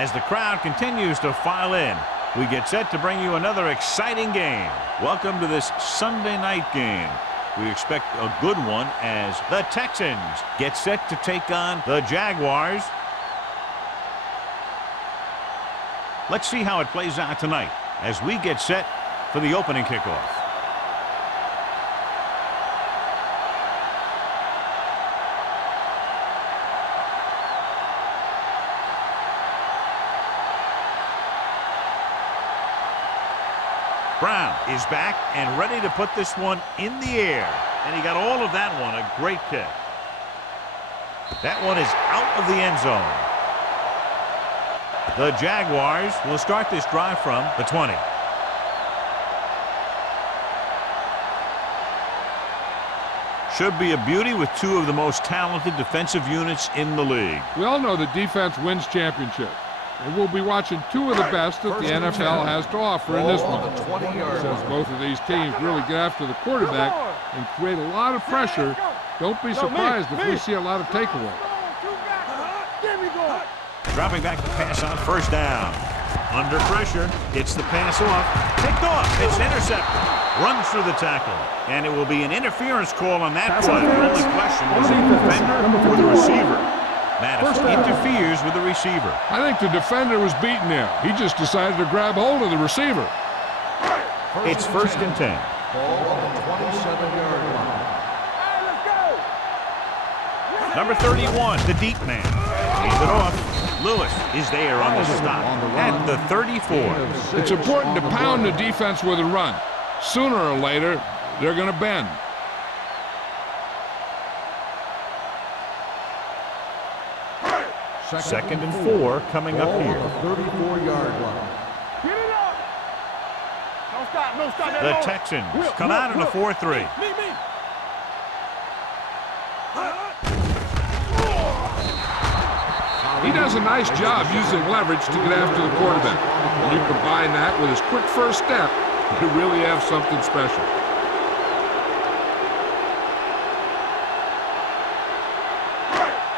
as the crowd continues to file in. We get set to bring you another exciting game. Welcome to this Sunday night game. We expect a good one as the Texans get set to take on the Jaguars. Let's see how it plays out tonight as we get set for the opening kickoff. Brown is back and ready to put this one in the air. And he got all of that one, a great kick. That one is out of the end zone. The Jaguars will start this drive from the 20. Should be a beauty with two of the most talented defensive units in the league. We all know that defense wins championships. And we'll be watching two of the best that the NFL has to offer in this one. Since both of these teams really get after the quarterback and create a lot of pressure, don't be surprised if we see a lot of takeaway. Dropping back to pass on first down. Under pressure, gets the pass off. Picked off, it's intercepted. Runs through the tackle. And it will be an interference call on that play. The only question was the defender or the receiver. Mattis interferes with the receiver. I think the defender was beaten there. He just decided to grab hold of the receiver. It's first and 10. Ball on the 27-yard line. Number 31, the deep man. Hands it off. Lewis is there on the stop at the 34. It's important to pound the defense with a run. Sooner or later, they're going to bend. Second and 4 coming up here. 34-yard line. Get it up. Don't stop. The Texans come out in a 4-3. He does a nice job using leverage to get after the quarterback. When you combine that with his quick first step, you really have something special.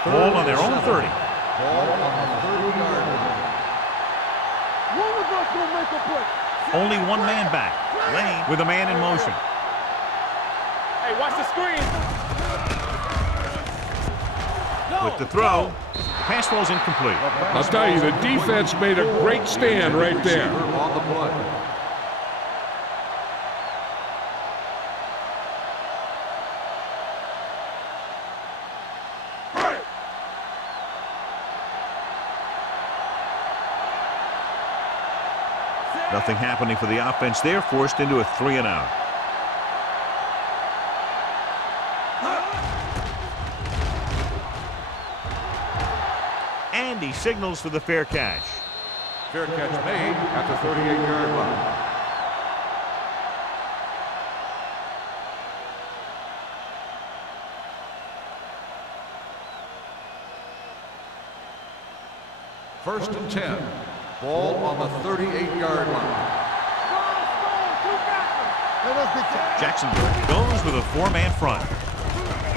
Ball on their own 30. Ball on the 30-yard line. One of us will make a play. Only one man back. Lane with a man in motion. Hey, watch the screen. With the throw, pass ball's incomplete. I'll tell you, the defense made a great stand right there. On the play. Nothing happening for the offense there, forced into a 3-and-out. And he signals for the fair catch. Fair catch made at the 38-yard line. First and 10. Ball on the 38-yard line. Jacksonville goes with a 4-man front.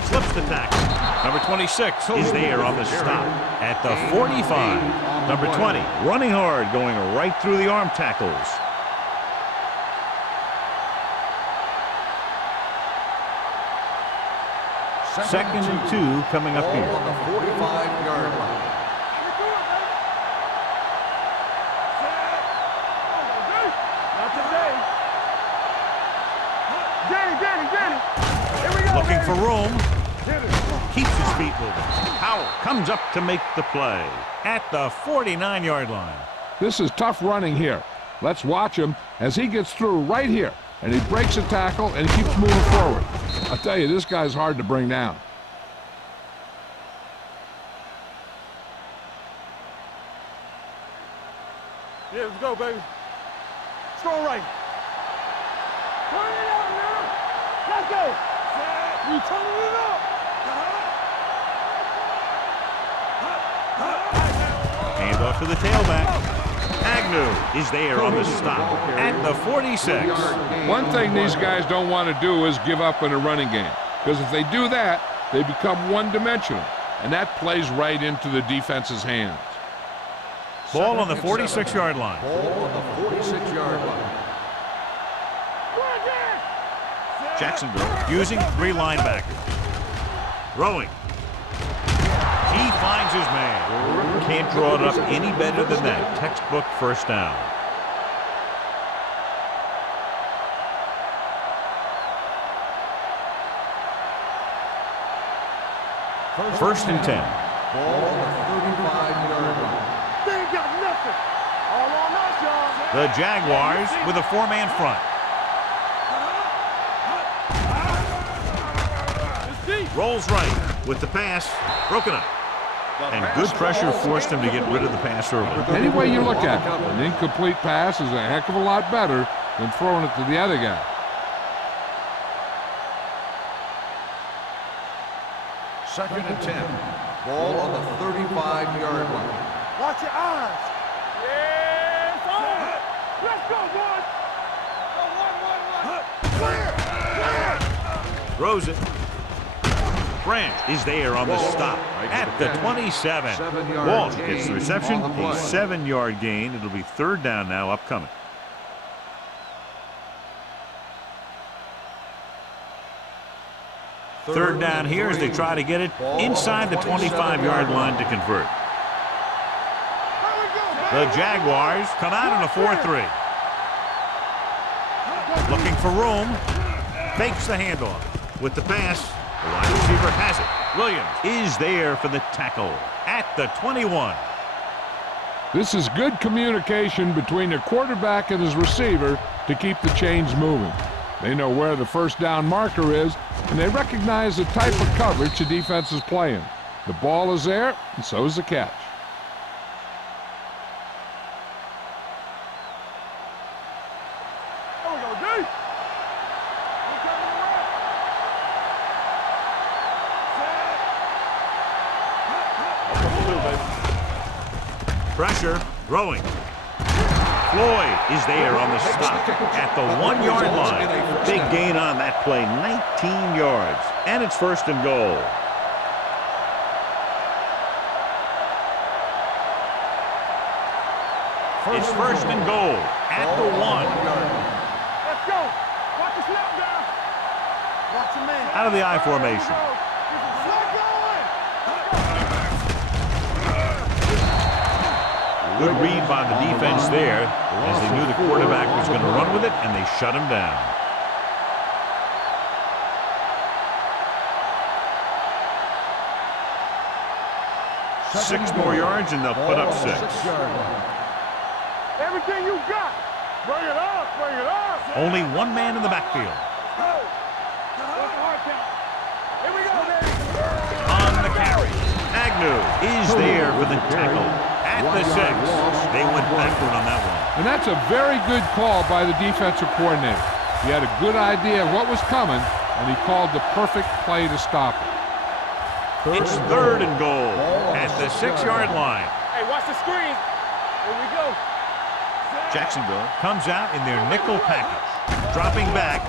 Slips the tackle. Number 26 is there on the stop at the 45. Number 20 running hard, going right through the arm tackles. Second and 2 coming up here. Ball on the 45-yard line. Looking for room. Keeps his feet moving. Howell comes up to make the play at the 49-yard line. This is tough running here. Let's watch him as he gets through right here. And he breaks a tackle and keeps moving forward. I'll tell you, this guy's hard to bring down. Yeah, let's go, baby. Strong right. Turn it out now. Let's go. You turning it up. Hand off to the tailback. Agnew is there on the stop at the 46. One thing these guys don't want to do is give up in a running game. Because if they do that, they become one-dimensional. And that plays right into the defense's hands. Ball on the 46-yard line. Ball on the 46-yard line. Jacksonville using 3 linebackers. Throwing. He finds his man. Can't draw it up any better than that. Textbook first down. First and 10. Ball on the 35-yard line. They ain't got nothing. All on us, y'all. The Jaguars with a 4-man front. Rolls right with the pass. Broken up. And good pressure forced him to get rid of the pass early. Any way you look at it, an incomplete pass is a heck of a lot better than throwing it to the other guy. Second and 10. Ball on the 35-yard line. Watch your eyes. Yes, on. Let's go, boys. Go, 1-1-1. Clear. Throws it. Branch is there on the stop at the 27. 7-yard Walsh gain gets the reception, on the a play. 7-yard gain. It'll be 3rd down now upcoming. Third down here as they try to get it inside the 25-yard line to convert. The Jaguars come out on a 4-3. Looking for room. Fakes the handoff. With the pass, the wide receiver has it. Williams is there for the tackle at the 21. This is good communication between the quarterback and his receiver to keep the chains moving. They know where the first down marker is, and they recognize the type of coverage the defense is playing. The ball is there, and so is the catch. There we go, D. Pressure, throwing. Floyd is there on the stop at the 1-yard line. Big gain on that play, 19 yards. And it's 1st and goal. It's 1st and goal at the 1. Let's go. Watch the snap down. Watch your man. Out of the I formation. Good read by the defense there as they knew the quarterback was going to run with it, and they shut him down. Six more yards, and they'll put up 6. Everything you got. Bring it up. Bring it up. Only one man in the backfield. Here we go, baby. On the carry, Agnew is there for the tackle at the 6. They went backward on that one. And that's a very good call by the defensive coordinator. He had a good idea of what was coming, and he called the perfect play to stop it. It's 3rd and goal at the 6-yard line. Hey, watch the screen. Here we go. Jacksonville comes out in their nickel package. Dropping back.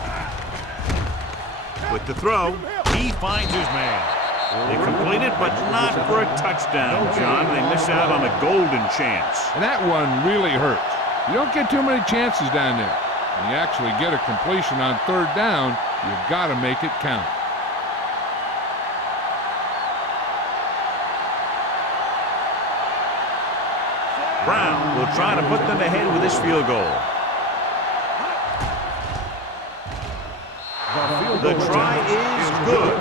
With the throw, he finds his man. They complete it, but not for a touchdown, John. They miss out on a golden chance. And that one really hurts. You don't get too many chances down there. When you actually get a completion on 3rd down, you've got to make it count. Brown will try to put them ahead with this field goal. The try is good.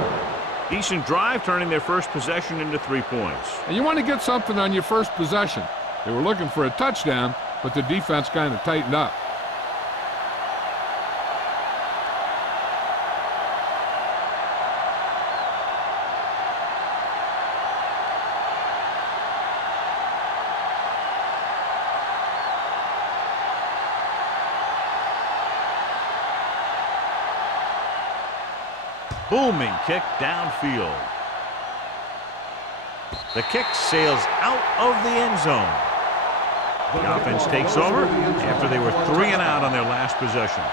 Decent drive, turning their first possession into 3 points. And you want to get something on your first possession. They were looking for a touchdown, but the defense kind of tightened up. Booming kick downfield. The kick sails out of the end zone. The offense takes over after they were 3 and out on their last possession.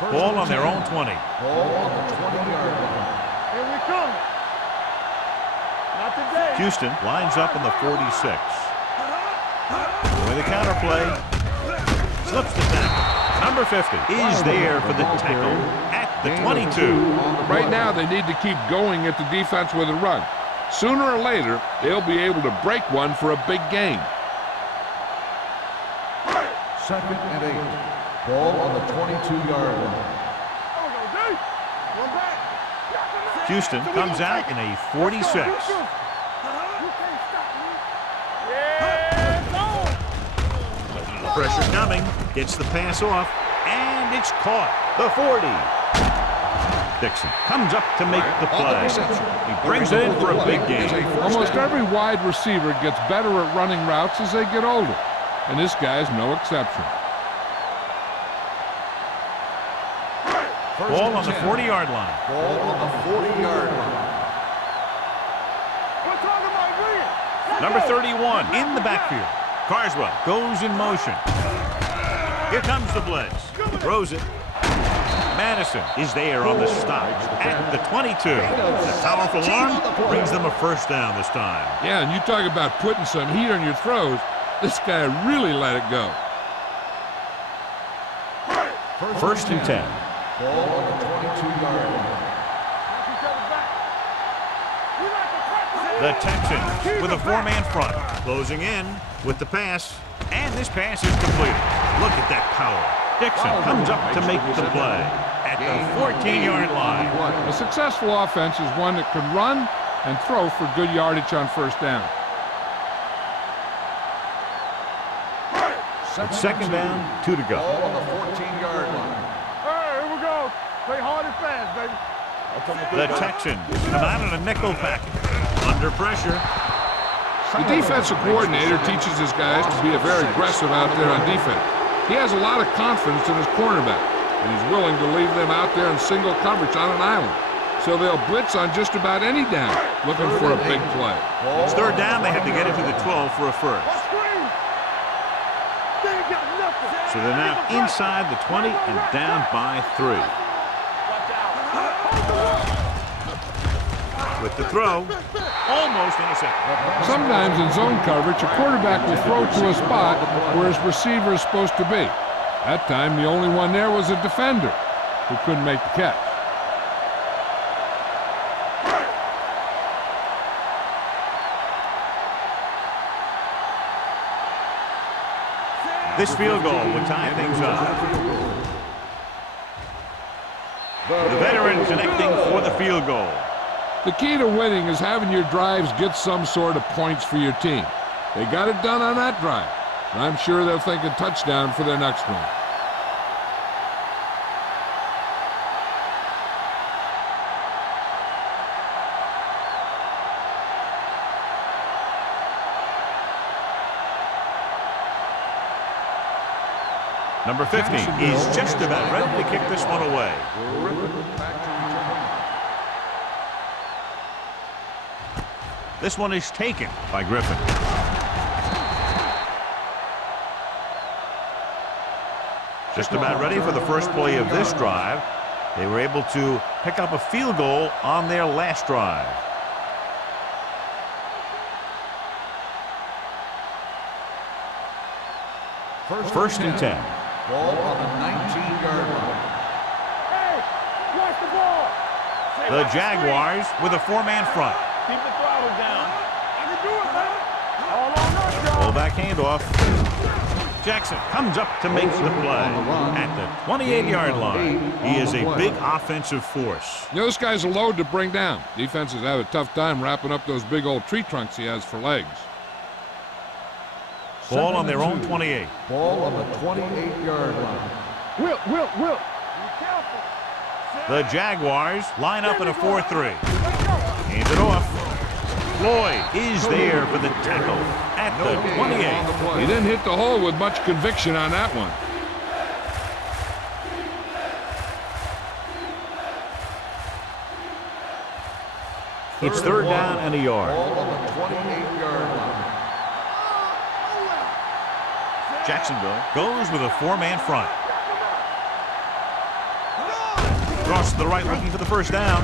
Ball on their own 20. Ball on the 20-yard line. Here we come. Not today. Houston lines up in the 46. With a counter play. Slips the tackle. Number 50 is there for the tackle at the 22. Right now, they need to keep going at the defense with a run. Sooner or later, they'll be able to break one for a big gain. 2nd and 8. Ball on the 22-yard line. Houston comes out in a 46. Pressure coming, gets the pass off, and it's caught. The 40. Dixon comes up to make the play. He brings it in for a big gain. Almost every wide receiver gets better at running routes as they get older, and this guy's no exception. Ball on the 40-yard line. Ball on the 40-yard line. Number 31 in the backfield. Carswell goes in motion. Here comes the blitz. Throws it. Madison is there on the stop at the 22. The powerful arm brings them a first down this time. Yeah, and you talk about putting some heat on your throws. This guy really let it go. First and 10. Ball on the 22-yard line. The Texans with a four-man front. Closing in with the pass. And this pass is completed. Look at that power. Dixon comes up to make the play at the 14-yard line. A successful offense is one that can run and throw for good yardage on first down. It's second down, 2 to go. Ball on the 14-yard line. Hey, here we go. Play hard and fast, baby. The Texans come out in a nickel package. Under pressure. The defensive coordinator teaches his guys to be very aggressive out there on defense. He has a lot of confidence in his cornerback, and he's willing to leave them out there in single coverage on an island. So they'll blitz on just about any down, looking for a big play. It's third down. They have to get it to the 12 for a first. So they're now inside the 20 and down by 3. With the throw, almost intercepted. Sometimes in zone coverage, a quarterback will throw to a spot where his receiver is supposed to be. That time, the only one there was a defender who couldn't make the catch. This field goal would tie things up. The veteran connecting for the field goal. The key to winning is having your drives get some sort of points for your team. They got it done on that drive, and I'm sure they'll think a touchdown for their next one. Number 50 is just about ready to kick this one away. This one is taken by Griffin. Just about ready for the first play of this drive. They were able to pick up a field goal on their last drive. First and 10. Ball on the 19-yard line. Hey, watch the ball. The Jaguars with a four-man front. Keep the throttle down. I can do it, man. All on us, y'all. Fullback handoff. Jackson comes up to make the play at the 28-yard line. He is a big offensive force. You know, this guy's a load to bring down. Defenses have a tough time wrapping up those big old tree trunks he has for legs. Ball on their own 28. Ball on the 28-yard line. Will. Be careful. The Jaguars line up in a 4-3. Hands it off. Floyd is there for the tackle at the 28. He didn't hit the hole with much conviction on that one. It's third down and a yard. Ball on the 28-yard line. Jacksonville goes with a four-man front. Cross to the right, looking for the first down.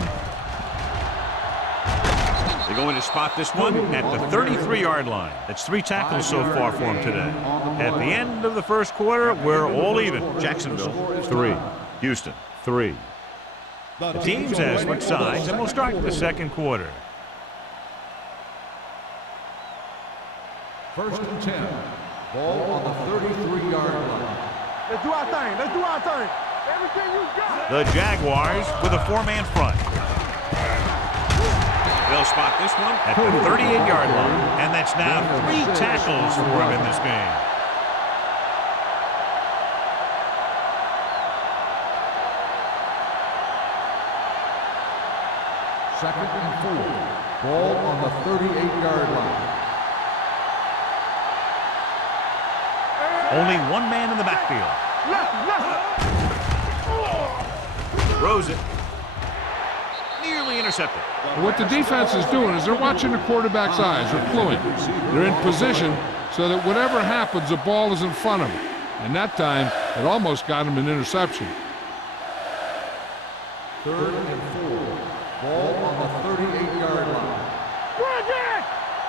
They're going to spot this one at the 33-yard line. That's 3 tackles so far for him today. At the end of the first quarter, we're all even. Jacksonville, 3. Houston, 3. The teams have switched sides, and we'll start the second quarter. First and 10. Ball on the 33-yard line. Let's do our thing. Let's do our thing. Everything you got. The Jaguars with a 4-man front. They'll spot this one at the 38-yard line, and that's now 3 tackles for him in this game. Second and 4. Ball on the 38-yard line. Only 1 man in the backfield. Throws it. Nearly intercepted. What the defense is doing is they're watching the quarterback's eyes. They're cluing. They're in position so that whatever happens, the ball is in front of them. And that time, it almost got him an interception. Third and 4. Ball on the 38-yard line.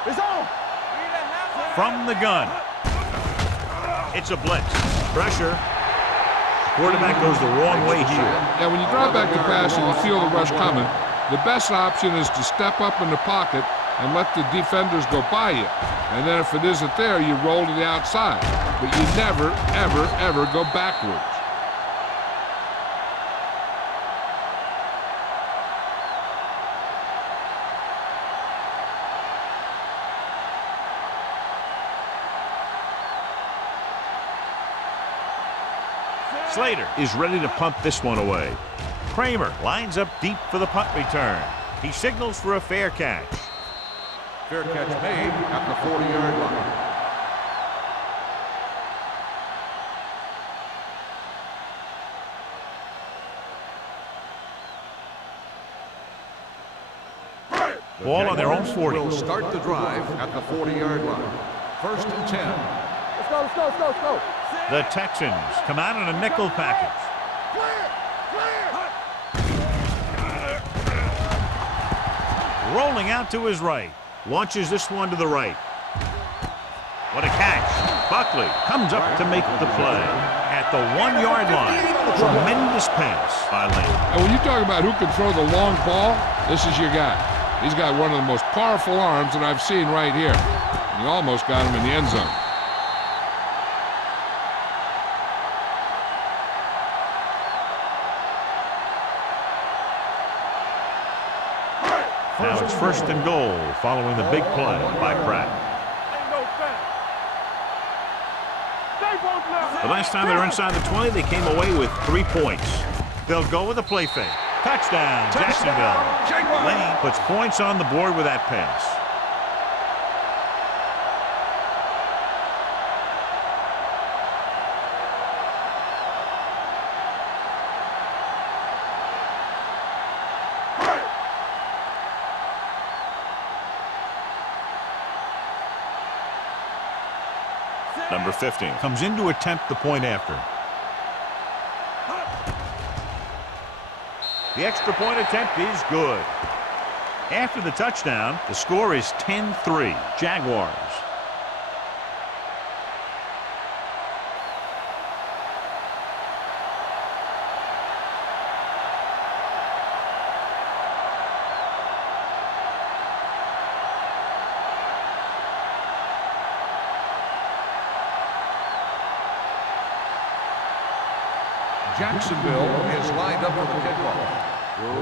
It's on. From the gun. It's a blitz. Pressure. Quarterback goes the wrong way here. Yeah, when you drop back to pass and you feel the rush coming, the best option is to step up in the pocket and let the defenders go by you. And then if it isn't there, you roll to the outside. But you never, ever, ever go backwards. Slater is ready to punt this one away. Kramer lines up deep for the punt return. He signals for a fair catch. Fair catch made at the 40-yard line. Ball on their own 40. Will start the drive at the 40-yard line. First and 10. Let's go, let's go, let's go, let's go. The Texans come out in a nickel package. Rolling out to his right. Launches this one to the right. What a catch. Buckley comes up to make the play. At the 1-yard line. Tremendous pass by Lane. And when you talk about who can throw the long ball, this is your guy. He's got one of the most powerful arms that I've seen right here. And he almost got him in the end zone. Now it's first and goal following the big play by Pratt. The last time they were inside the 20, they came away with 3 points. They'll go with a play fake. Touchdown, Jacksonville. Lane puts points on the board with that pass. Number 15 comes in to attempt the point after. The extra point attempt is good. After the touchdown, the score is 10-3, Jaguars. Jacksonville is lined up for the kickoff.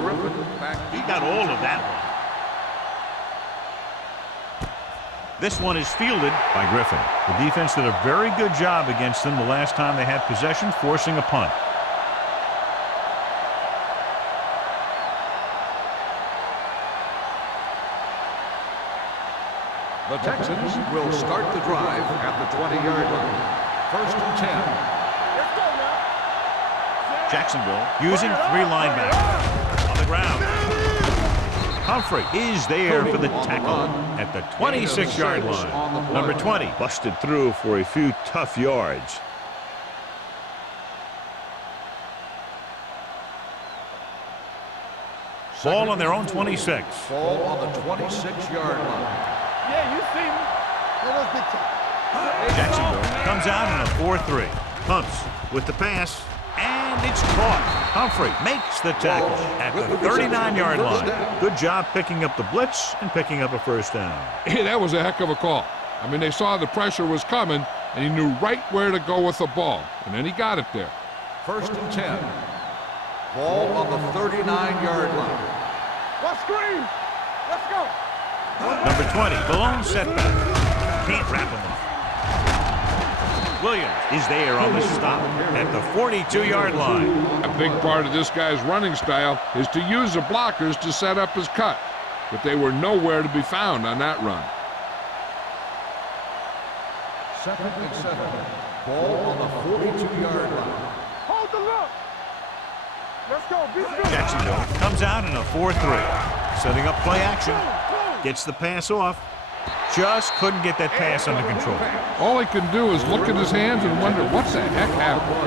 Ripping back. He got all of that one. This one is fielded by Griffin. The defense did a very good job against them the last time they had possession, forcing a punt. The Texans will start the drive at the 20-yard line. First and 10. Jacksonville using 3 linebackers on the ground. Humphrey is there for the tackle at the 26-yard line. Number 20 busted through for a few tough yards. Ball on their own 26. Ball on the 26-yard line. Yeah, you see me. That was big time. Jacksonville comes out in a 4-3. Pumps with the pass, and it's caught. Humphrey makes the tackle at the 39-yard line. Good job picking up the blitz and picking up a first down. Hey, that was a heck of a call. I mean, they saw the pressure was coming, and he knew right where to go with the ball, and then he got it there. 1st and 10. Ball on the 39-yard line. Let's screen. Let's go. Number 20, the lone setback. Can't wrap him up. Williams is there on the stop at the 42-yard line. A big part of this guy's running style is to use the blockers to set up his cut, but they were nowhere to be found on that run. 2nd and 7. Ball on the 42-yard line. Hold the look. Let's go. Be good. Jacksonville comes out in a 4-3. Setting up play action. Gets the pass off. Just couldn't get that pass under control. All he can do is look at his hands and wonder what the heck happened.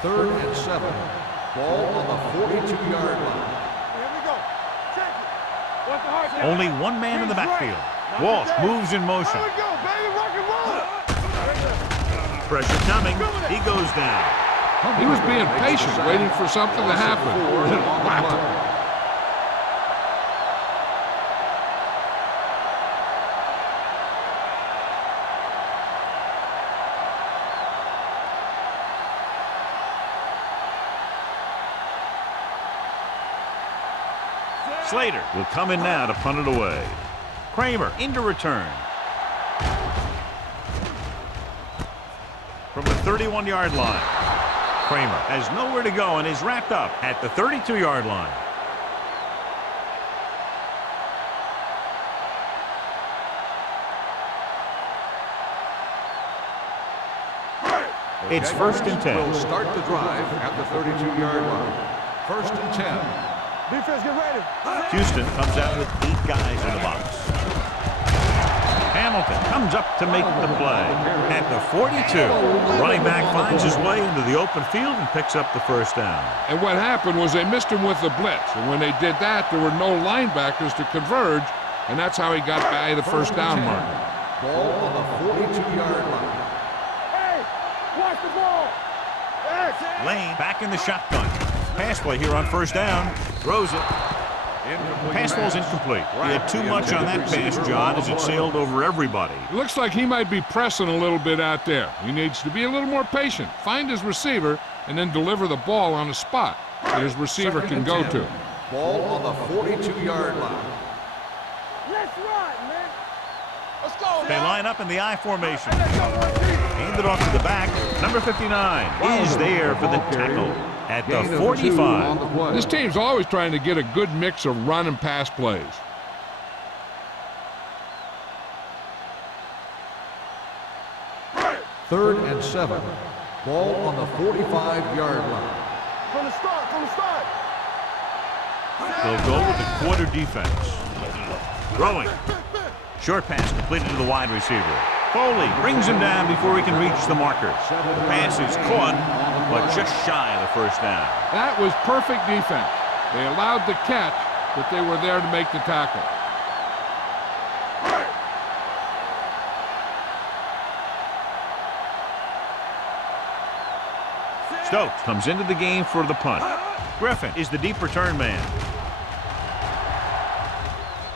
Third and 7. Ball on the 42-yard line. Here we go. Check it. What's the hard Only one man in the backfield. Walsh moves in motion. Here we go, baby. Rock and roll. Pressure coming. He goes down. He was being patient, waiting for something to happen. Wow. Slater will come in now to punt it away. Kramer into return. From the 31-yard line. Kramer has nowhere to go and is wrapped up at the 32-yard line. It's 1st and 10. Will start the drive at the 32-yard line. 1st and 10. Defense, get ready. Houston comes out with 8 guys in the box. Hamilton comes up to make the play. At the 42, the running back finds his way into the open field and picks up the first down. And what happened was they missed him with the blitz. And when they did that, there were no linebackers to converge, and that's how he got by the first down marker. Ball on the 42-yard line. Hey, watch the ball. Lane back in the shotgun. Pass play here on first down. Throws it. Pass ball's incomplete. He had too much on that pass, John, as it sailed over everybody. It looks like he might be pressing a little bit out there. He needs to be a little more patient, find his receiver, and then deliver the ball on a spot that his receiver can go to. Ball on the 42-yard line. Let's run, man. Let's go. They line up in the I formation. Hand it off to the back. Number 59 is there for the tackle at the 45. This team's always trying to get a good mix of run and pass plays. Third and 7. Ball on the 45-yard line. From the start, from the start. They'll go with the quarter defense. Throwing. Short pass completed to the wide receiver. Foley brings him down before he can reach the marker. The pass is caught, but just shy of the first down. That was perfect defense. They allowed the catch, but they were there to make the tackle. Stokes comes into the game for the punt. Griffin is the deep return man.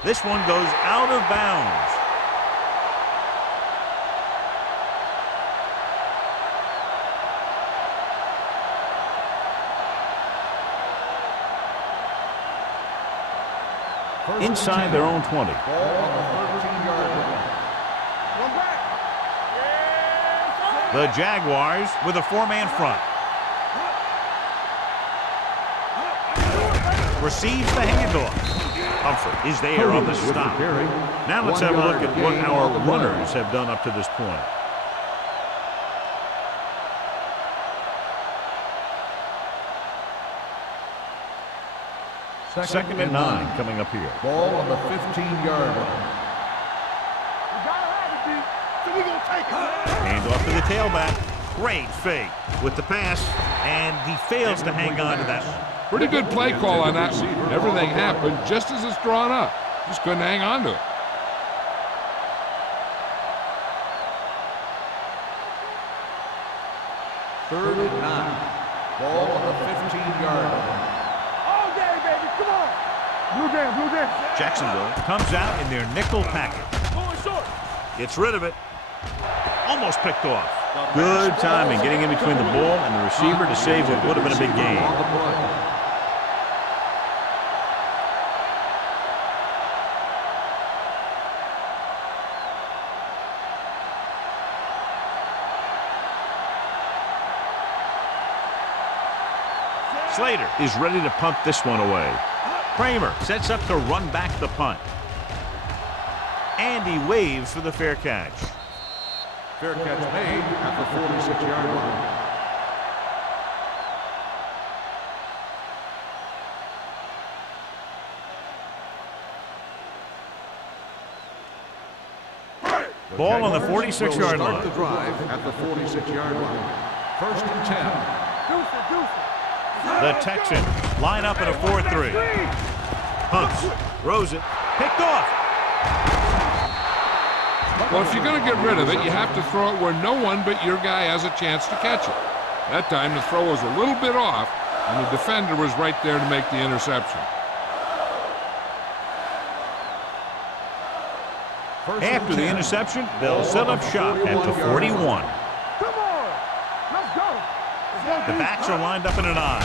This one goes out of bounds. Inside their own 20. Ball on the 13-yard line. One back. The Jaguars with a 4-man front. Receives the handoff. Humphrey is there on the stop. Now let's have a look at what our runners have done up to this point. Second and 9 coming up here. Ball on the 15-yard line. We gotta have it, D. So we gonna take it. Hand off to the tailback. Great fake with the pass, and he fails to hang on to that one. Pretty good play call on that one. Everything happened just as it's drawn up. Just couldn't hang on to it. Third and 9. Ball on the 15-yard line. All day, baby. Come on. Blue jam, blue jam. Jacksonville comes out in their nickel package. Going short. Gets rid of it. Almost picked off. Good timing getting in between the ball and the receiver to save what would have been a big gain. On the play. Slater is ready to punt this one away. Kramer sets up to run back the punt. And he waves for the fair catch. Fair catch made at the 46-yard line. Ball on the 46-yard line. Start the drive at the 46-yard line. First and 10. Deuce it, deuce it. The Texans line up in a 4-3. Hunts, throws it, picked off. Well, if you're going to get rid of it, you have to throw it where no one but your guy has a chance to catch it. That time the throw was a little bit off, and the defender was right there to make the interception. After the interception, they'll set up shop at the 41. Come on. Let's go. The backs are lined up in an I.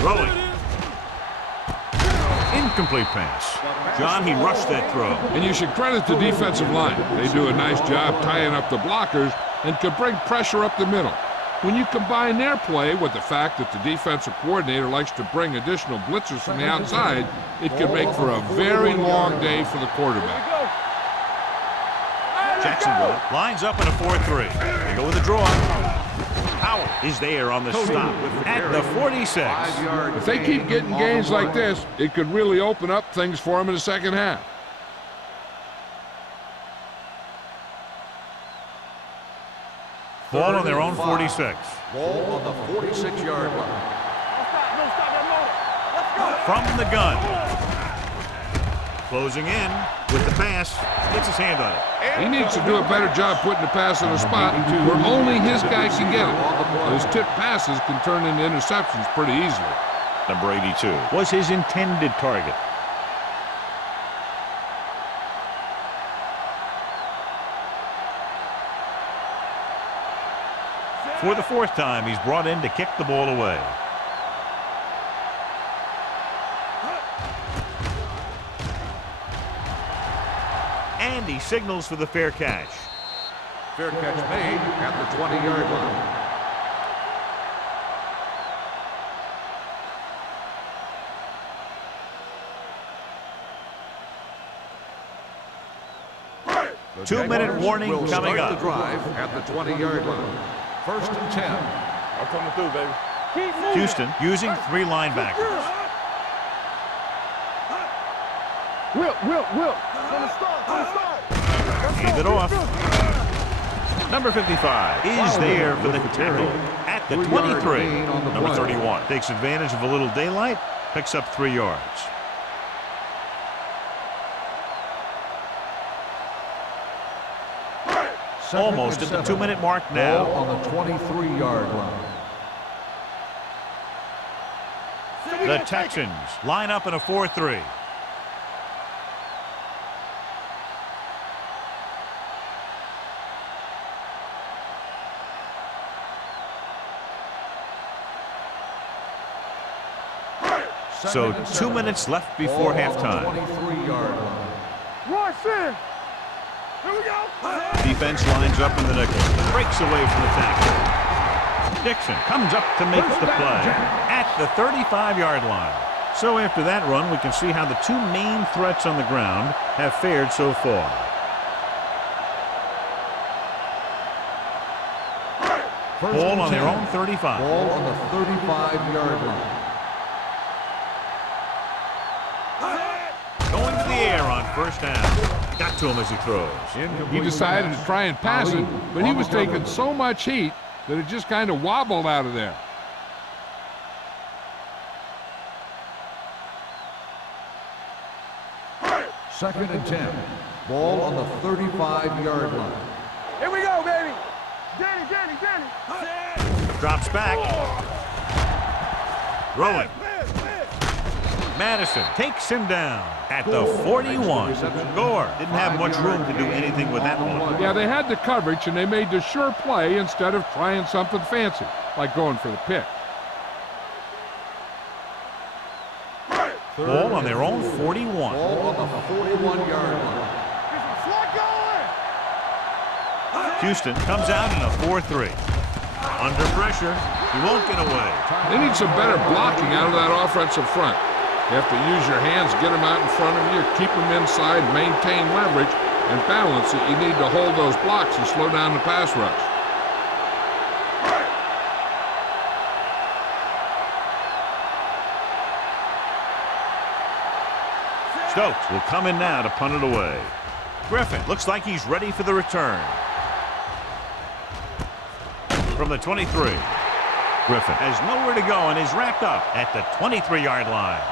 Throwing. Incomplete pass. John, he rushed that throw. And you should credit the defensive line. They do a nice job tying up the blockers and could bring pressure up the middle. When you combine their play with the fact that the defensive coordinator likes to bring additional blitzers from the outside, it could make for a very long day for the quarterback. Jacksonville lines up in a 4-3. They go with a draw. Howell is there on the stop at the 46. If they keep getting gains like this, it could really open up things for them in the second half. Ball on their own 46. Ball on the 46-yard line. No stop, let's go. From the gun. Closing in with the pass. Gets his hand on it. He needs to do a better job putting the pass in a spot where only his guy can get it. Those tip passes can turn into interceptions pretty easily. Number 82 was his intended target. For the fourth time, he's brought in to kick the ball away. And he signals for the fair catch. Fair catch made at the 20-yard line. The 2-minute warning will coming start up. the drive at the 20-yard line. First and 10. I'm coming through, baby. Keep moving. Houston using 3 linebackers. Will. From the start. Hand it off. Number 55 is there for the tackle at the 23. Number 31 takes advantage of a little daylight, picks up 3 yards. Almost at the 2-minute mark now. Ball on the 23-yard line. The Texans line up in a 4-3. So 2 minutes left before halftime. 23-yard line. Rush in. Here we go. Defense lines up in the nickel. Breaks away from the tackle. Dixon comes up to make the play at the 35-yard line. So after that run, we can see how the 2 main threats on the ground have fared so far. Ball on their own 35. Ball on the 35-yard line. Going to the air on first down. Got to him as he throws. He decided to try and pass it, but he was taking so much heat that it just kind of wobbled out of there. Second and 10. Ball on the 35-yard line. Here we go, baby. Danny. Drops back. Throwing. Madison takes him down at the 41. Gore didn't have much room to do anything with that one. Yeah, they had the coverage, and they made the sure play instead of trying something fancy, like going for the pick. Ball on their own 41. Ball on the 41-yard line. Houston comes out in a 4-3. Under pressure, he won't get away. They need some better blocking out of that offensive front. You have to use your hands, get them out in front of you, keep them inside, maintain leverage, and balance it. You need to hold those blocks and slow down the pass rush. Stokes will come in now to punt it away. Griffin looks like he's ready for the return. From the 23. Griffin has nowhere to go and is wrapped up at the 23-yard line.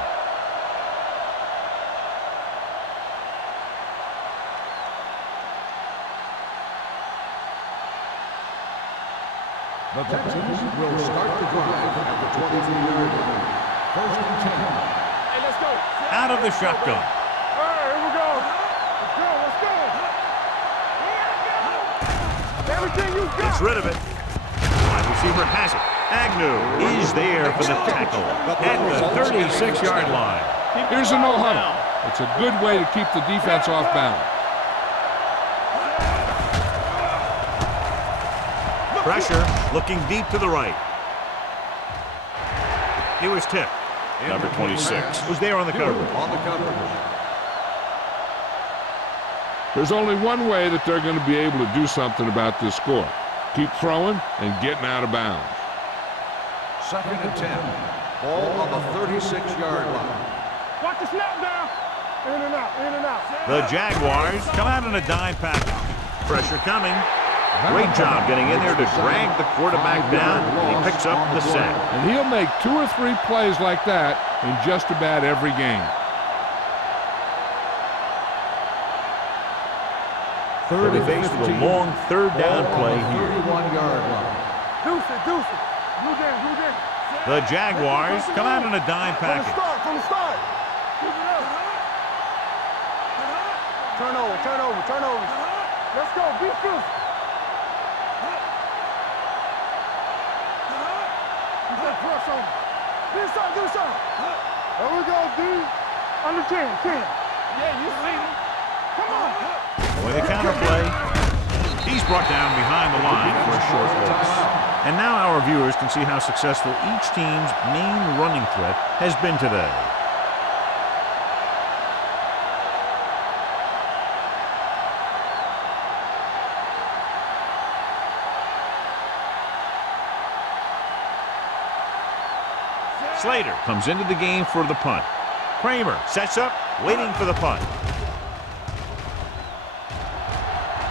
The Texans will start the drive at the 23-yard line. First and 10. Hey, let's go. Out of the shotgun. All right, here we go. Let's go. Everything you got. Gets rid of it. Wide receiver has it. Agnew is there for the tackle at the 36-yard line. Here's a no huddle. It's a good way to keep the defense off balance. Pressure, looking deep to the right. He was tipped. Number 26 was there on the cover. There's only one way that they're going to be able to do something about this score. Keep throwing and getting out of bounds. Second and 10. Ball on the 36-yard line. Watch the snap down. In and out. The Jaguars come out in a dime package. Pressure coming. Great job getting in there to drag the quarterback down, and he picks up the sack. And he'll make 2 or 3 plays like that in just about every game. They'll be faced with a long third down play here. 31-yard line. Deuce it. Blue down. The Jaguars come out in a dime package. From the start. Keep it up. Turnover. Let's go. Beat Deuce. Press on. Do something. There we go, D. Under 10. Yeah, you see him. Come on. With a counter play, he's brought down behind the line for a short loss. And now our viewers can see how successful each team's main running threat has been today. Slater comes into the game for the punt. Kramer sets up, waiting for the punt.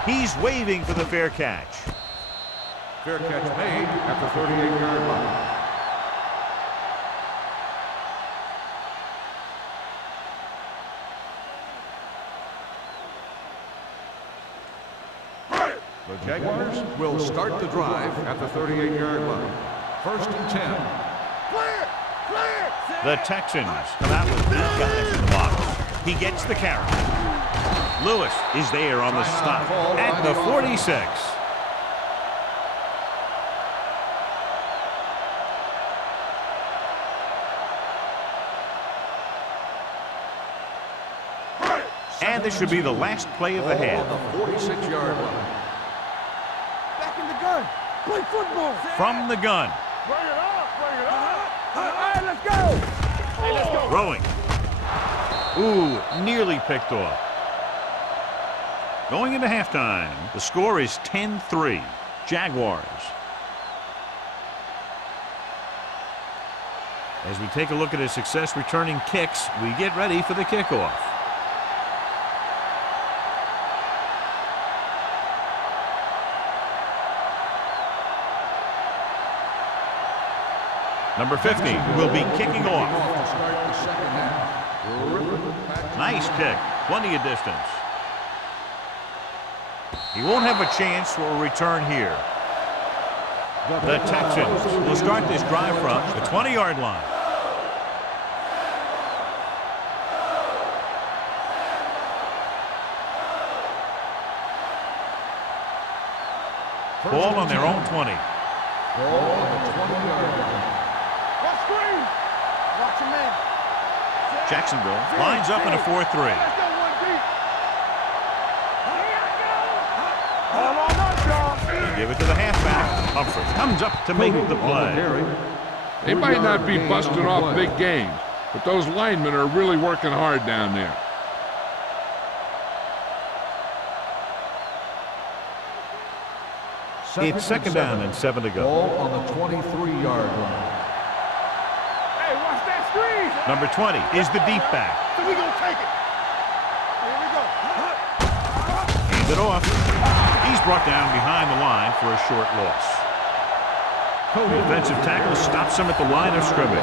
He's waving for the fair catch. Fair catch made at the 38-yard line. The Jaguars will start the drive at the 38-yard line. First and 10. Clear. The Texans come out with 8 guys in the box. He gets the carry. Lewis is there on the stop at the 46. And this should be the last play of the half. The 46-yard line. Back in the gun. Play football. From the gun. Bring it up. All right, let's go. Hey, let's go. Throwing. Ooh, nearly picked off. Going into halftime, the score is 10-3, Jaguars. As we take a look at his success returning kicks, we get ready for the kickoff. Number 50 will be kicking off. To start the second half. Nice kick. Plenty of distance. He won't have a chance for a return here. The Texans will start this drive from the 20-yard line. Ball on their own 20. Ball on the 20-yard line. Watch screen. Watch your man. Jacksonville lines up in a 4-3. Let's go one deep. Hold on up, y'all. They give it to the halfback. Humphrey comes up to make the play. They might not be busting off big games, but those linemen are really working hard down there. It's second down and 7 to go. Ball on the 23-yard line. Hey, watch that screen. Number 20 is the deep back. So we gonna take it. Here we go. Hands it off. He's brought down behind the line for a short loss. The offensive tackle stops him at the line of scrimmage.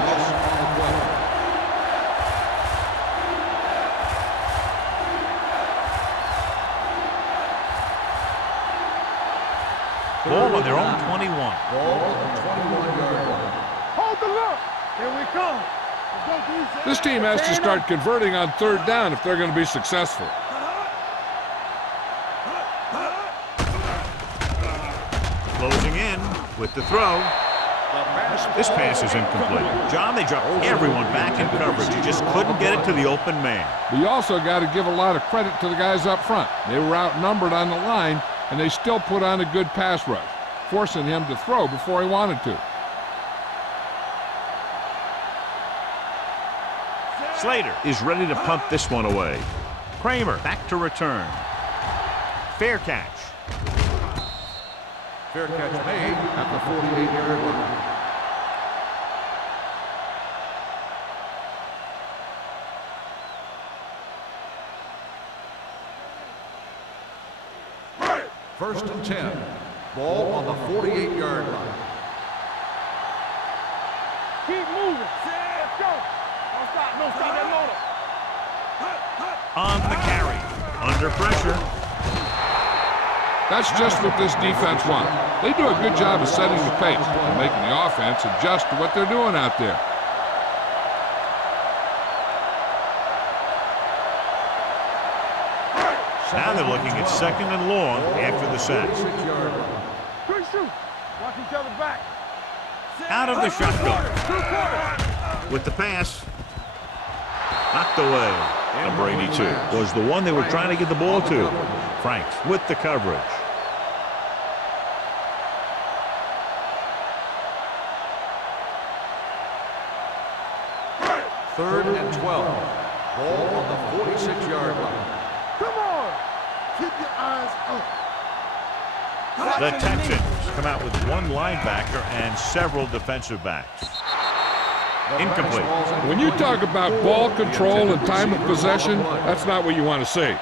Ball on their own 21. Ball on the 21-yard line. Hold the look. Here we come. Let's go, D. This team has to start converting on third down if they're going to be successful. Closing in with the throw. This pass is incomplete. John, they dropped everyone back in coverage. You just couldn't get it to the open man. But you also got to give a lot of credit to the guys up front. They were outnumbered on the line, and they still put on a good pass rush, forcing him to throw before he wanted to. Slater is ready to punt this one away. Kramer back to return. Fair catch. Fair catch made at the 48-yard line. First and 10. Ball on the 48-yard line. Keep moving. Let's go. Don't stop. No stop that motor. On the carry. Under pressure. That's just what this defense wants. They do a good job of setting the pace and making the offense adjust to what they're doing out there. Now they're looking at second and long after the sack. Good shoot. Watch each other back. Out of the shotgun. With the pass. Knocked away. Number 82 was the one they were trying to get the ball to. Franks with the coverage. Third and 12. Ball on the 46-yard line. Come on. Keep your eyes up. The Texans come out with one linebacker and several defensive backs. Incomplete. When you talk about ball control and time of possession, that's not what you want to see.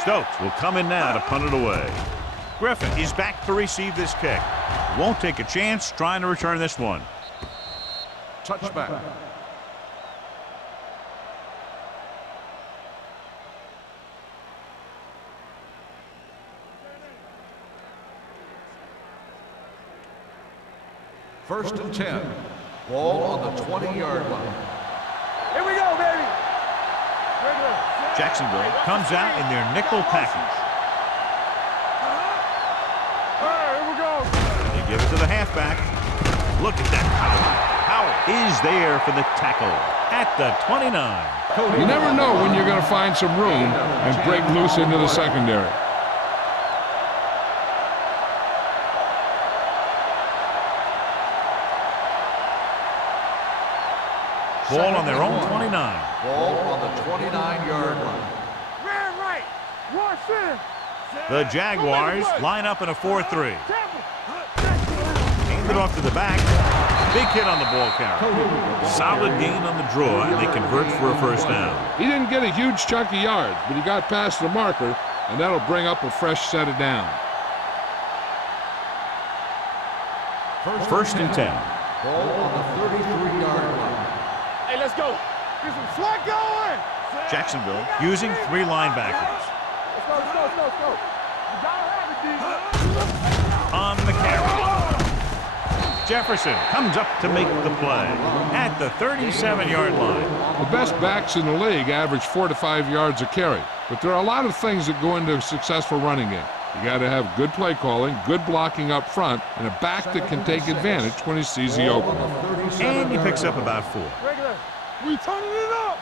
Stokes will come in now to punt it away. Griffin is back to receive this kick. Won't take a chance trying to return this one. Touchback. First and 10. Ball on the 20-yard line. Here we go, baby. Jacksonville comes out in their nickel package. Here we go. They give it to the halfback. Look at that power. Power is there for the tackle at the 29. You never know when you're going to find some room and break loose into the secondary. Ball on their own 29. Ball on the 29-yard line. Man right. One center. The Jaguars line up in a 4-3. Hand it off to the back. Big hit on the ball carrier. Solid gain on the draw, and they convert for a first down. He didn't get a huge chunk of yards, but he got past the marker, and that'll bring up a fresh set of downs. First and 10. Ball on the 33-yard line. Hey, let's go. Get some swag going. Jacksonville using 3 linebackers. Let's go, let's go, let's go, let's go. You gotta have it, D. On the carry. Jefferson comes up to make the play at the 37-yard line. The best backs in the league average 4 to 5 yards a carry, but there are a lot of things that go into a successful running game. You got to have good play calling, good blocking up front, and a back that can take advantage when he sees the opening. And he picks up about 4. Regular. We turning it up.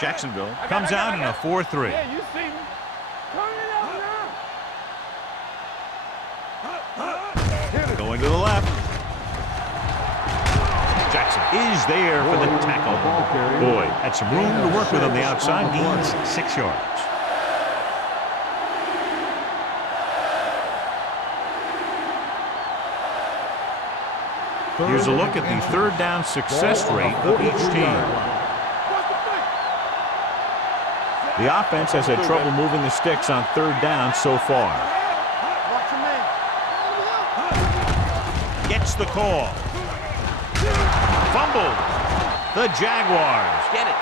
Jacksonville comes out in a 4-3. Yeah, you see me. Turn it up now. Going to the left. Jackson is there for the tackle. Boy, had some room to work with on the outside. Gains 6 yards. Here's a look at the third down success rate of each team. The offense has had trouble moving the sticks on third down so far. Gets the call. Fumbled. The Jaguars get it.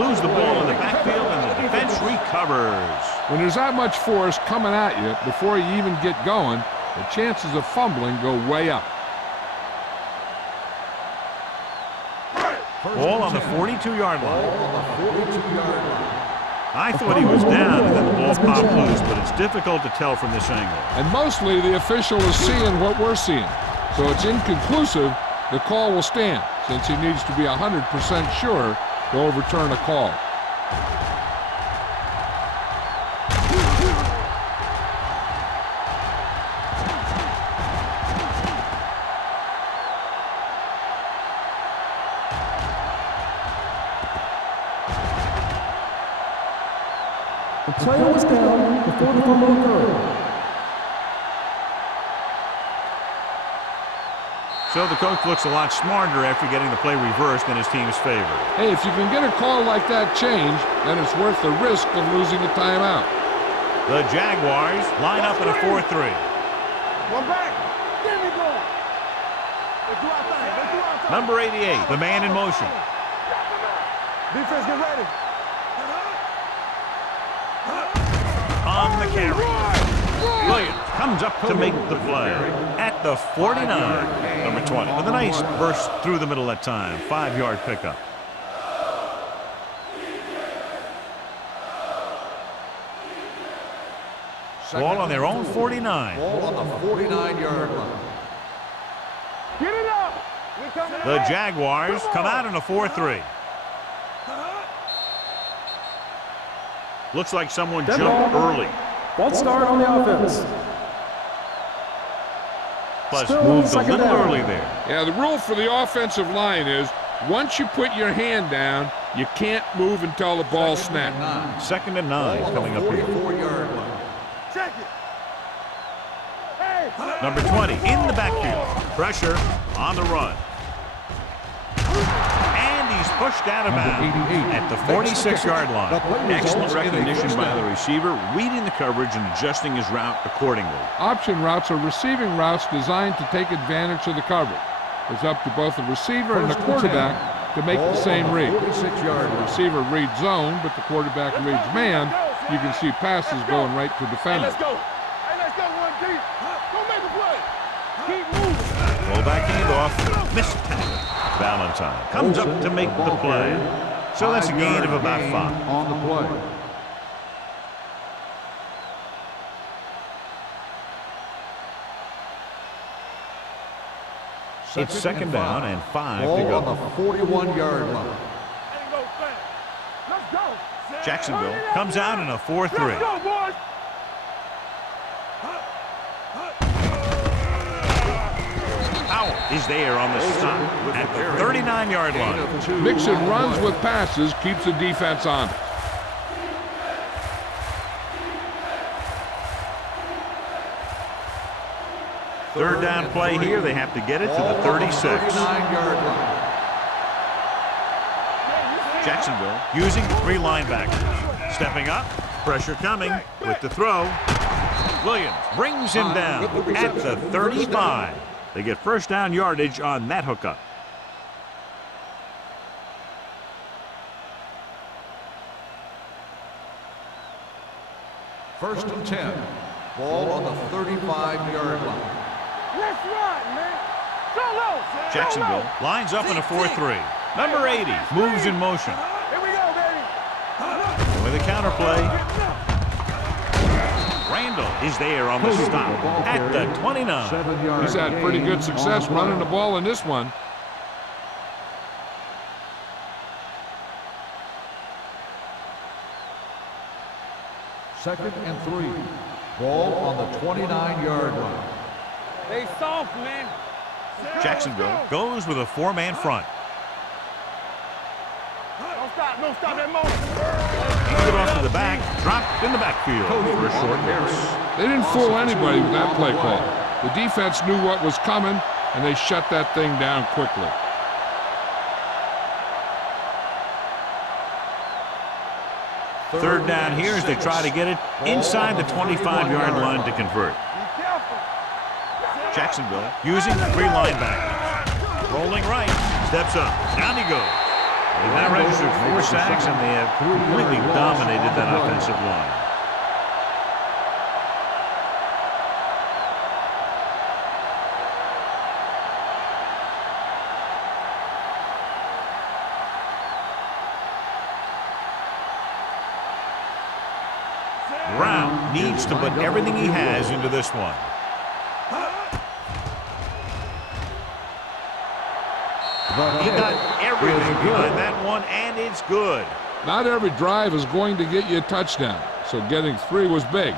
Lose the ball in the backfield, and the defense recovers. When there's that much force coming at you before you even get going, the chances of fumbling go way up. Ball on the 42-yard line. I thought he was down and then the ball popped loose, but it's difficult to tell from this angle. And mostly the official is seeing what we're seeing. So it's inconclusive. The call will stand since he needs to be 100% sure to overturn a call. The player was down before the fumble occurred. So the coach looks a lot smarter after getting the play reversed in his team's favor. Hey, if you can get a call like that changed, then it's worth the risk of losing a timeout. The Jaguars line up in a 4-3. One back. Give me going. Let's do our thing. Let's do our thing. Number 88, the man in motion. Defense, get ready. On the carry. Williams comes up to make the play at the 49. Number 20 with a nice burst through the middle that time. 5-yard pickup. Ball on their own 49. Ball on the 49-yard line. Get it up. We coming The back. Jaguars come out in a 4-3. Looks like someone Dead jumped ball. early. False start on the offense. Plus Still moved a second little down. early there. Yeah, the rule for the offensive line is once you put your hand down, you can't move until the ball snaps. Second and 9 coming up here. 44-yard line. Check it. Hey. Number 20 in the backfield. Pressure on the run. And he's pushed out of bounds at the 46-yard line. Excellent recognition by the receiver, reading the coverage and adjusting his route accordingly. Option routes are receiving routes designed to take advantage of the coverage. It's up to both the receiver and the quarterback to make the same read. 46-yard The line. receiver reads zone, but the quarterback reads man. You can see passes going right to Hey, defenders. let's go. Hey, let's go. One deep. Go make a play. Keep moving. Fullback handoff. Missed tackle. Valentine comes up to make the play. So that's a gain of about 5. On the play. It's second down and 5 to Ball on go. the 41-yard line. Ain't go fast. Let's go. Jacksonville comes out in a 4-3. Let's go, boys. Howell is there on the stop at the 39-yard line. Mixing runs with passes keeps the defense on. Third down play here. They have to get it to the 36. 39-yard line. Jacksonville using 3 linebackers. Stepping up. Pressure coming with the throw. Williams brings him down at the 35. They get first down yardage on that hookup. First and 10. Ball on the 35-yard line. Let's run, man. Go low. Jacksonville lines up in a 4-3. Number 80 moves in motion. Here we go, baby. With a counter play. Randall is there on the stop at the 29. He's had pretty good success running the ball in this one. Second and 3. Ball on the 29-yard line. They soft, man. Jacksonville goes with a 4-man front. Don't stop that motion. He's it off to the back, dropped in the backfield for a short loss. They didn't fool anybody with that play call. The defense knew what was coming, and they shut that thing down quickly. Third down here as they try to get it inside the 25-yard line to convert. Jacksonville using 3 linebackers. Rolling right, steps up, down he goes. They've now registered 4 sacks, and they have completely dominated that offensive line. Brown needs to put everything he has into this one. He got everything behind that one, and it's good. Not every drive is going to get you a touchdown, so getting 3 was big.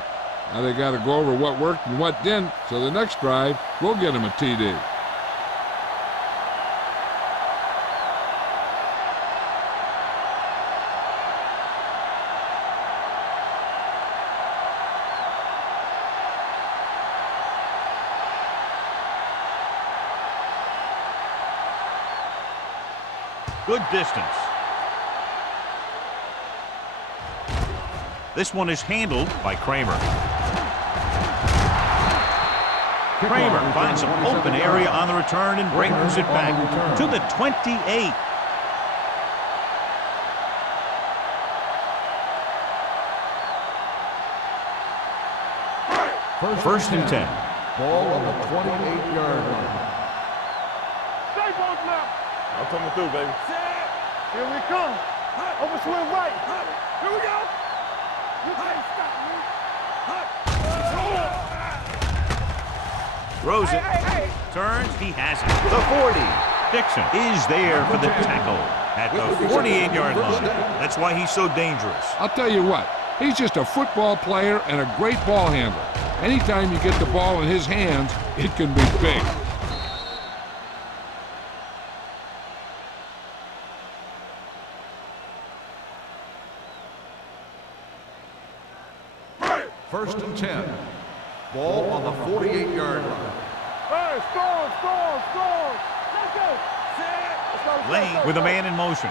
Now they got to go over what worked and what didn't, so the next drive will get him a TD. Good distance. This one is handled by Kramer. Kramer finds some open area on the return and brings it back to the 28. First and 10. Ball on the 28-yard line. Stay both left. I'm coming through, baby. Here we come. Over swing right. Here we go. You can't stop me. Throws it. Turns. He has it. The 40. Dixon is there for the tackle at the 48-yard line. That's why he's so dangerous. I'll tell you what, he's just a football player and a great ball handler. Anytime you get the ball in his hands, it can be big. First and 10. Ball on the 48-yard line. Hey, score. Let's go. Let's go. Lane with a man in motion.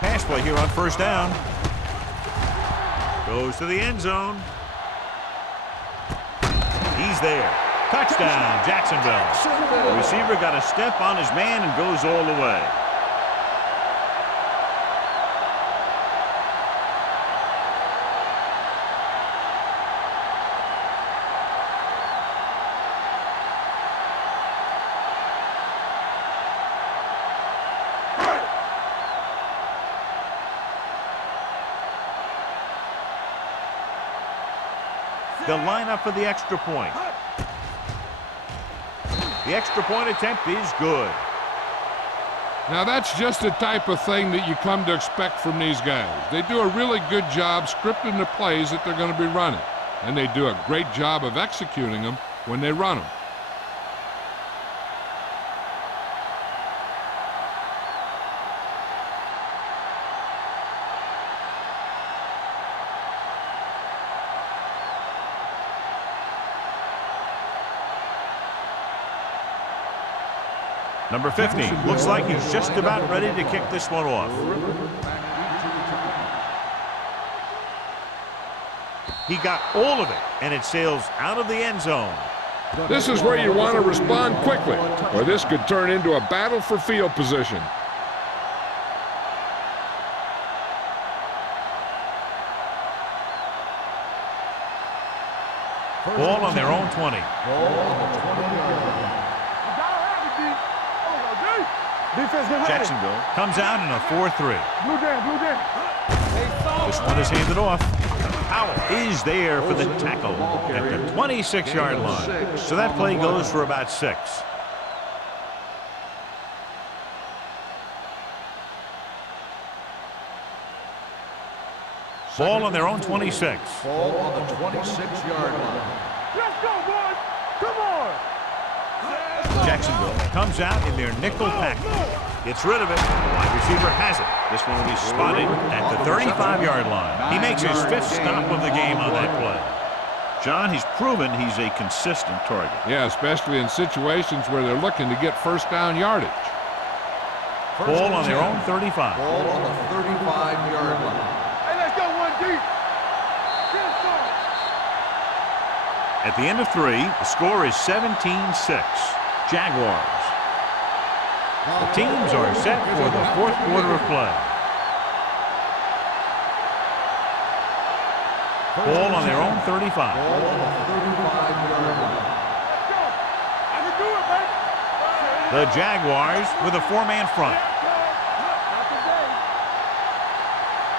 Pass play here on first down. Goes to the end zone. He's there. Touchdown, Jacksonville. The receiver got a step on his man and goes all the way. They'll line up for the extra point. The extra point attempt is good. Now that's just the type of thing that you come to expect from these guys. They do a really good job scripting the plays that they're going to be running. And they do a great job of executing them when they run them. Number 50 looks like he's just about ready to kick this one off. He got all of it, and it sails out of the end zone. This is where you want to respond quickly, or this could turn into a battle for field position. Ball on their own 20. Jacksonville comes out in a 4-3. This one is handed off. Powell is there for the tackle at the 26-yard line. So that play goes for about 6. Ball on their own 26. Ball on the 26-yard line. Let's go, boys. Come on. Jacksonville comes out in their nickel package. Gets rid of it. Wide receiver has it. This one will be spotted at the 35-yard line. He makes his 5th stop of the game on that play. John, he's proven he's a consistent target. Yeah, especially in situations where they're looking to get first down yardage. Ball on their own 35. Ball on the 35-yard line. Hey, let's go one deep. At the end of 3, the score is 17-6. Jaguars. The teams are set for the 4th quarter of play. Ball on their own 35. Ball on the 35-yard line. Let's go. I can do it, baby. The Jaguars with a 4-man front. Not today.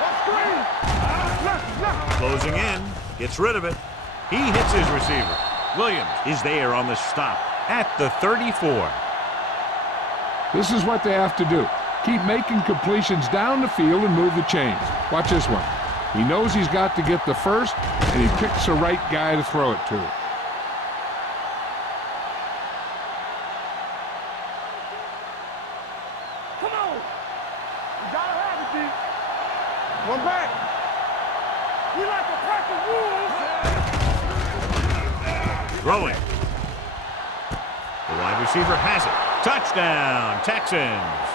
Let's screen. Closing in. Gets rid of it. He hits his receiver. Williams is there on the stop at the 34. This is what they have to do. Keep making completions down the field and move the chains. Watch this one. He knows he's got to get the first, and he picks the right guy to throw it to. Come on. You gotta have it, D. One back. We like to pack the rules. Throwing. The wide receiver has it. Touchdown, Texans.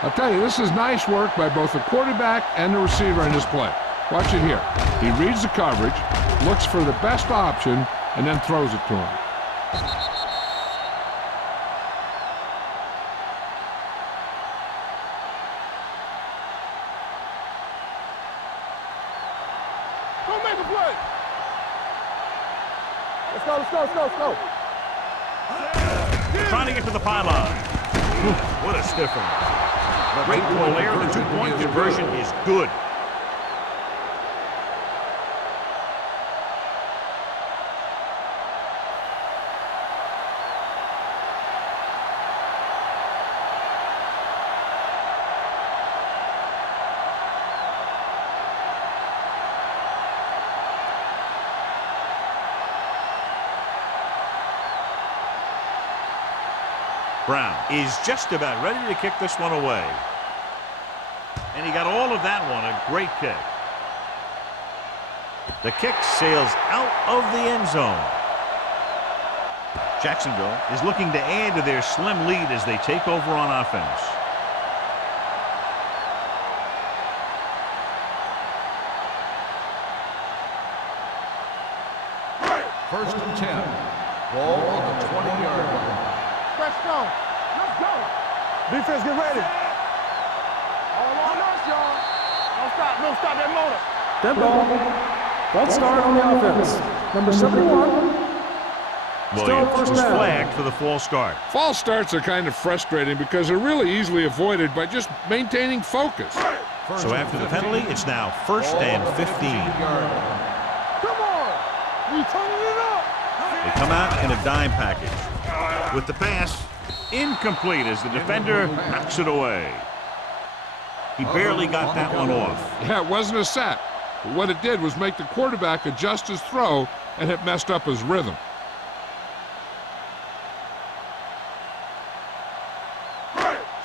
I'll tell you, this is nice work by both the quarterback and the receiver in this play. Watch it here. He reads the coverage, looks for the best option, and then throws it to him. Go make a play. Let's go, let's go, let's go, let's go. Trying to get to the pylon. What a stiff one. Great ball there. The 2-point conversion is good. Brown is just about ready to kick this one away. And he got all of that one, a great kick. The kick sails out of the end zone. Jacksonville is looking to add to their slim lead as they take over on offense. First and 10. Ball on the 20-yard line. Let's go. Let's go. Defense, get ready. All on us, y'all. Don't stop that motor. Dead ball. False start on the offense. Number 71. Williams first was down. flagged for the false start. False starts are kind of frustrating because they're really easily avoided by just maintaining focus. So after the penalty, it's now 1st and 15. Come on. We turning it up. They come out in a dime package. With the pass, incomplete as the defender knocks it away. He barely got that one off. Yeah, it wasn't a sack. But what it did was make the quarterback adjust his throw, and it messed up his rhythm.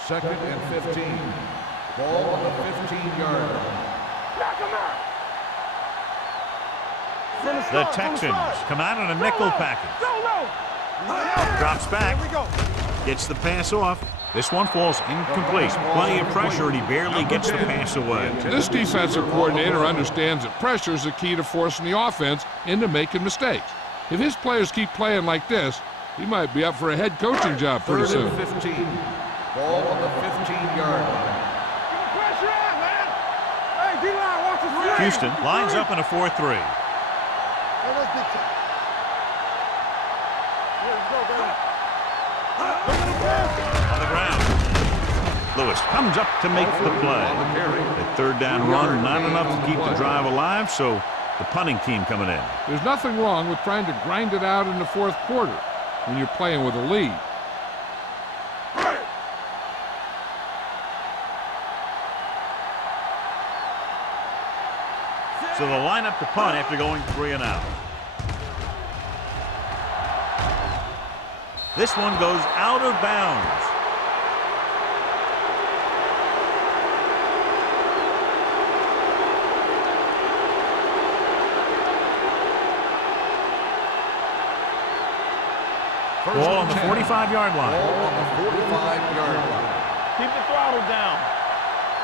Second and 15. Ball on the 15-yard line. Knock him out. The Texans come out in a nickel package. Go low. Drops back. Here we go. Gets the pass off. This one falls incomplete. Plenty of pressure, and he barely gets the pass away. This defensive coordinator understands that pressure is the key to forcing the offense into making mistakes. If his players keep playing like this, he might be up for a head coaching job pretty soon. 15. Ball on the 15-yard line. Pressure out, man. Hey, D-line, watch his feet. Houston lines up in a 4-3. Hey, let's get you. Here we go, baby. Look at the pass. On the ground. Lewis comes up to make the play. The third down run, not enough to keep the drive alive, so the punting team coming in. There's nothing wrong with trying to grind it out in the fourth quarter when you're playing with a lead. So they'll line up to punt after going 3 and out. This one goes out of bounds. Ball on the 45-yard line. Ball on the 45-yard line. Keep the throttle down.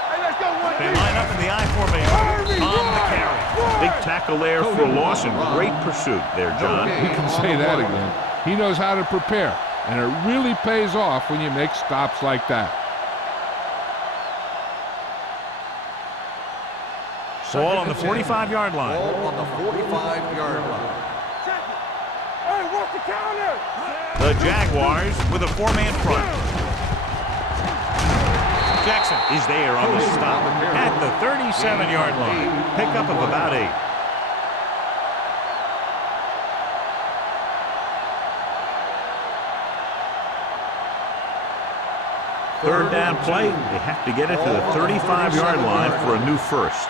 Hey, let's go. They line up in the I formation. On the carry. Big tackle there for a loss and great pursuit there, John. You can say that again. He knows how to prepare, and it really pays off when you make stops like that. Ball on the 45-yard line. Ball on the 45-yard line. Hey, what's the counter? The Jaguars with a 4-man front. Jackson is there on the stop at the 37-yard line. Pickup of about 8. Third down play. They have to get it to the 35-yard line for a new first.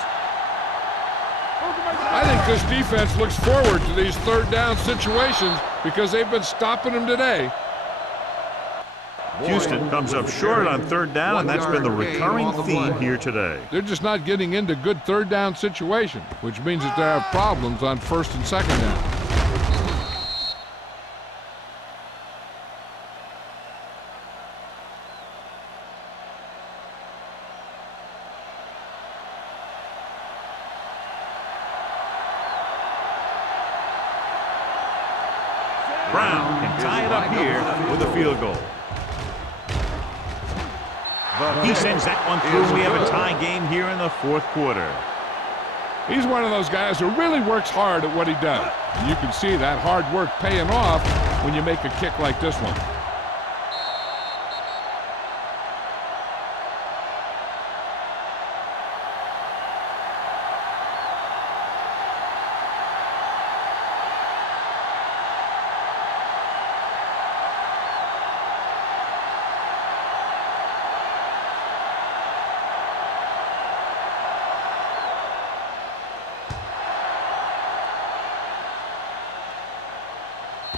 I think this defense looks forward to these third down situations because they've been stopping them today. Houston comes up short on third down, and that's been the recurring theme here today. They're just not getting into good third down situations, which means that they have problems on first and second down. Brown can tie it up here with a field goal. He sends that one through. We have a tie game here in the fourth quarter. He's one of those guys who really works hard at what he does. And you can see that hard work paying off when you make a kick like this one.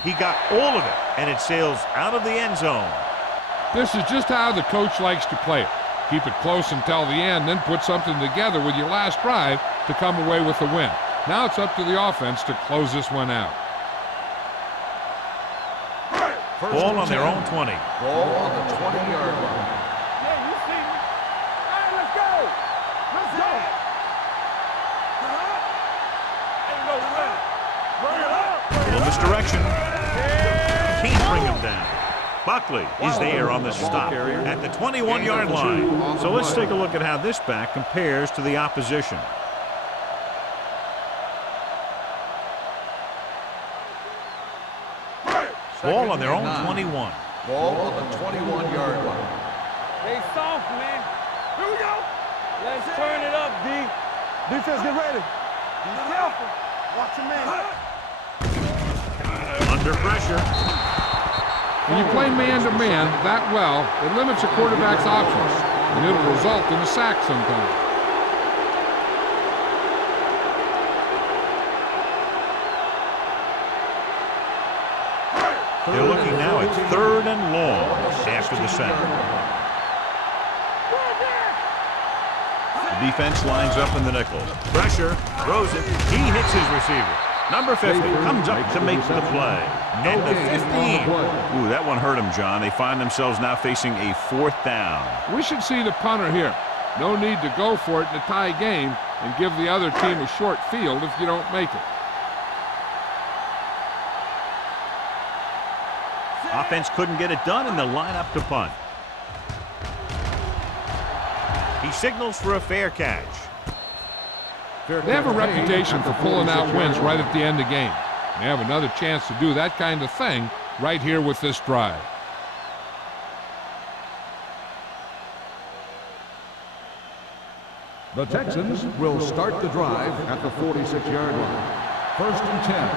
He got all of it, and it sails out of the end zone. This is just how the coach likes to play it. Keep it close until the end, then put something together with your last drive to come away with the win. Now it's up to the offense to close this one out. Ball on their own 20. Ball on the 20-yard line. Yeah, you see me. Hey, let's go. Let's go. Ain't no way. Run it up. A little misdirection. Can't bring him down. Buckley is there on the stop at the 21-yard line. So let's take a look at how this back compares to the opposition. Ball on their own 21. Ball on the 21-yard line. Stay soft, man. Here we go. Let's turn it up, D. Defense, get ready. Be careful. Watch your man. Under pressure. When you play man-to-man that well, it limits a quarterback's options, and it'll result in a sack sometimes. They're looking now at 3rd and long after the sack. The defense lines up in the nickel. Pressure, throws it. He hits his receiver. Number 50 comes up to make the play. And the 15. Ooh, that one hurt him, John. They find themselves now facing a 4th down. We should see the punter here. No need to go for it in a tie game and give the other team a short field if you don't make it. Offense couldn't get it done, and they'll line up to punt. He signals for a fair catch. They have a reputation for pulling out wins right at the end of games. They have another chance to do that kind of thing right here with this drive. The Texans will start the drive at the 46-yard line. 1st and 10.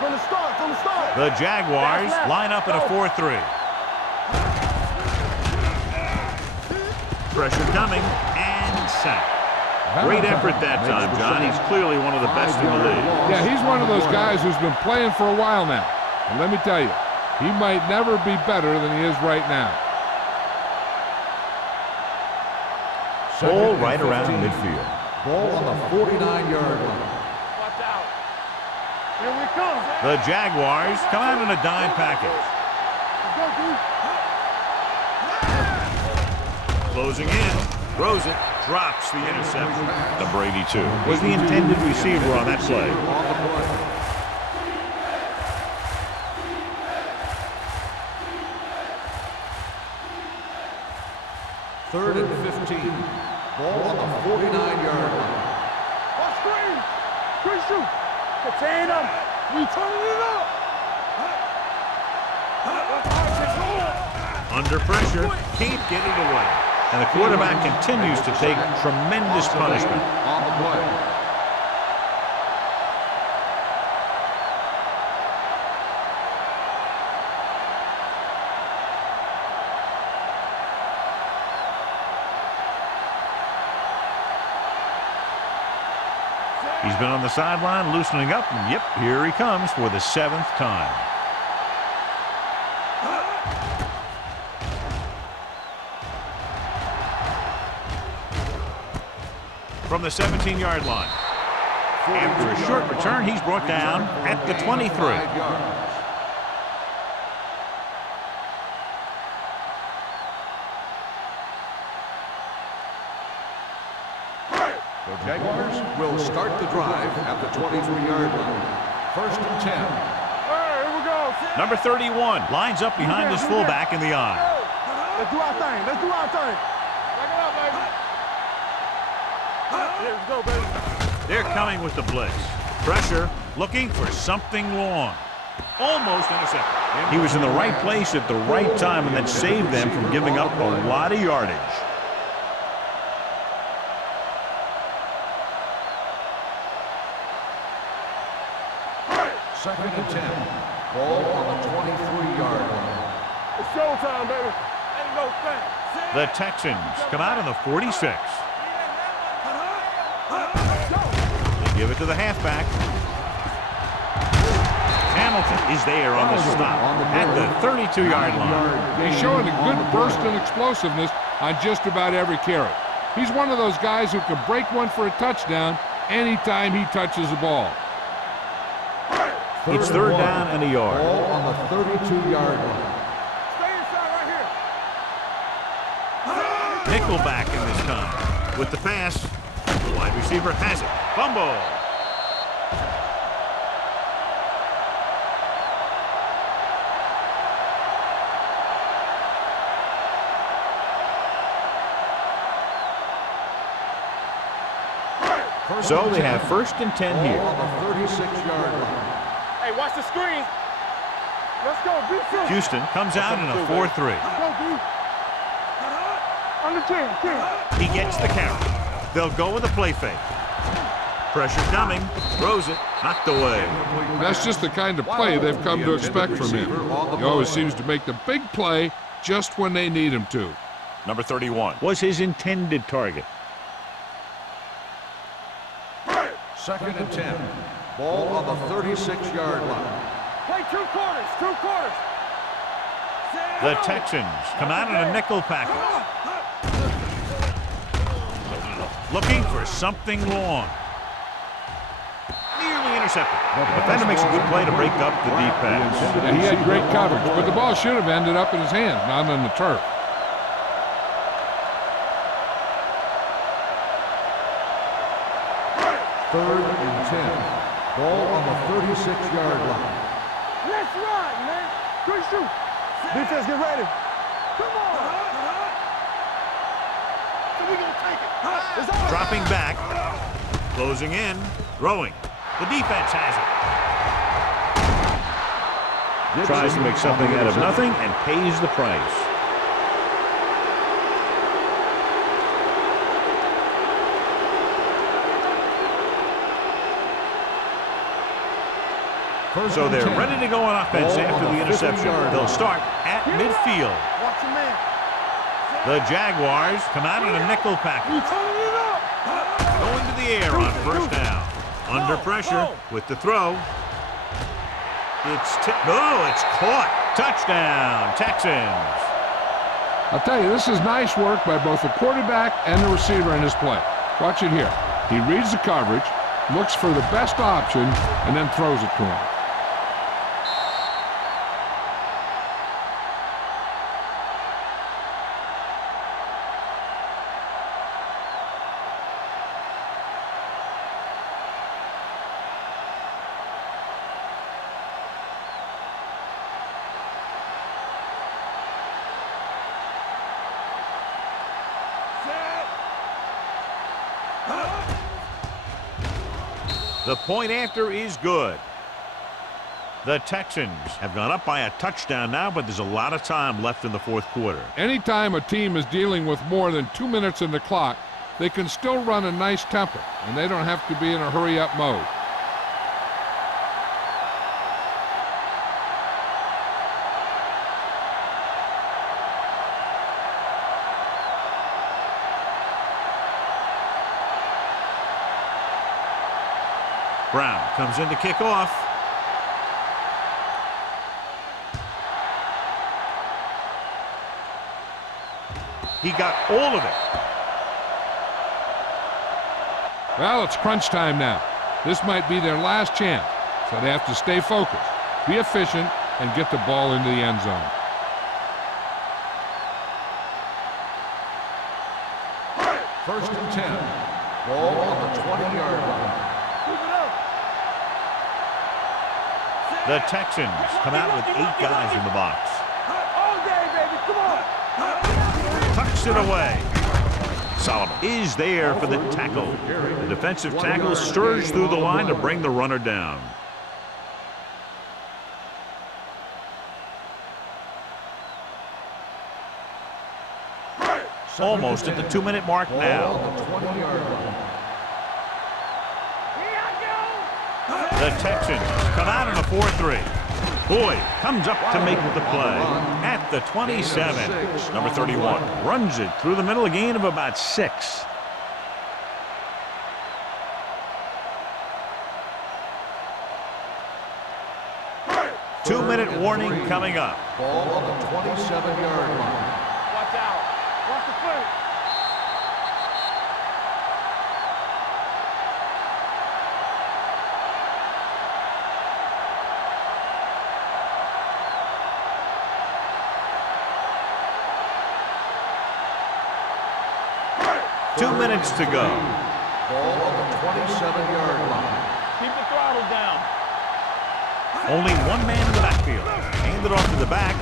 From the start, from the start. The Jaguars line up in a 4-3. Pressure coming, and sack. Great effort that time, John. He's clearly one of the best in the league. Yeah, he's one of those guys who's been playing for a while now. And let me tell you, he might never be better than he is right now. Ball right around midfield. Ball on the 49-yard line. Watch out. Here we come. The Jaguars come out in a dime package. Closing in, throws it, drops the interception. The Brady 2 was the intended receiver on that play. On the play. 3rd and 15. Ball on the 49-yard line. What screen? Screen shoot. Contain them. We turning it up. Under pressure, can't get it away. And the quarterback continues to take tremendous punishment. On the play. He's been on the sideline loosening up, and yep, here he comes for the 7th time. From the 17-yard line. After a short return, he's brought down at the 23. The Jaguars will start the drive at the 23-yard line. 1st and 10. Hey, here we go. Number 31 lines up behind his fullback in the eye. Let's do our thing. Let's do our thing. Back it up, baby. Here we go, baby. They're coming with the blitz. Pressure, looking for something long. Almost intercepted. He was in the right place at the right time, and that saved them from giving up a lot of yardage. Second and 10. Ball on the 23-yard line. It's showtime, baby. Ain't no thing. The Texans come out in the 46. They give it to the halfback. Hamilton is there on the stop at the 32-yard line. He's showing a good burst and explosiveness on just about every carry. He's one of those guys who can break one for a touchdown anytime he touches the ball. It's 3rd down and a yard. Ball on the 32-yard line. Stay inside right here. Nickelback in this time. With the pass, the wide receiver has it. Fumble. So they have 1st and 10 here. On the 36-yard line. Hey, watch the screen. Let's go, B2. Houston comes out in a 4-3. Go, B. On the 10. He gets the carry. They'll go with a play fake. Pressure coming. Throws it. Knocked away. That's just the kind of play they've come to expect from him. He always seems to make the big play just when they need him to. Number 31 was his intended target. 2nd and 10. Ball on the 36-yard line. Play 2 quarters. 2 quarters. The Texans come out in a nickel package. Looking for something long. Nearly intercepted. The defender makes a good play to break up the deep pass. Yeah, he had great coverage, but the ball should have ended up in his hands, not on the turf. Third and 10. Ball on the 36-yard line. Let's run, man. Good shoot. Defense, get ready. Come on. So we gonna take it. It's all Dropping back, closing in, throwing. The defense has it. Tries to make something out of nothing and pays the price. So they're ready to go on offense after the interception. They'll start at midfield. Watch your man. The Jaguars come out in a nickel package. Going to the air on first down. Under pressure with the throw. It's caught. Touchdown, Texans. I'll tell you, this is nice work by both the quarterback and the receiver in his play. Watch it here. He reads the coverage, looks for the best option, and then throws it to him. The point after is good. The Texans have gone up by a touchdown now, but there's a lot of time left in the fourth quarter. Anytime a team is dealing with more than 2 minutes in the clock, they can still run a nice tempo, and they don't have to be in a hurry-up mode. Brown comes in to kick off. He got all of it. Well, it's crunch time now. This might be their last chance, so they have to stay focused, be efficient, and get the ball into the end zone. First and 10. Ball on the 20-yard line. The Texans come out with 8 guys in the box. All day, baby. Come on. Tucks it away. Solomon is there for the tackle. The defensive tackle stirs through the line to bring the runner down. Almost at the 2-minute mark now. The Texans come out in a 4-3. Boyd comes up to make the play at the 27. Number 31 runs it through the middle, a gain of about 6. Two-minute warning coming up. Ball on the 27-yard line. Watch out. Watch the foot. Two minutes to go. Ball on the 27-yard line. Keep the throttle down. Only one man in the backfield. Hand it off to the back.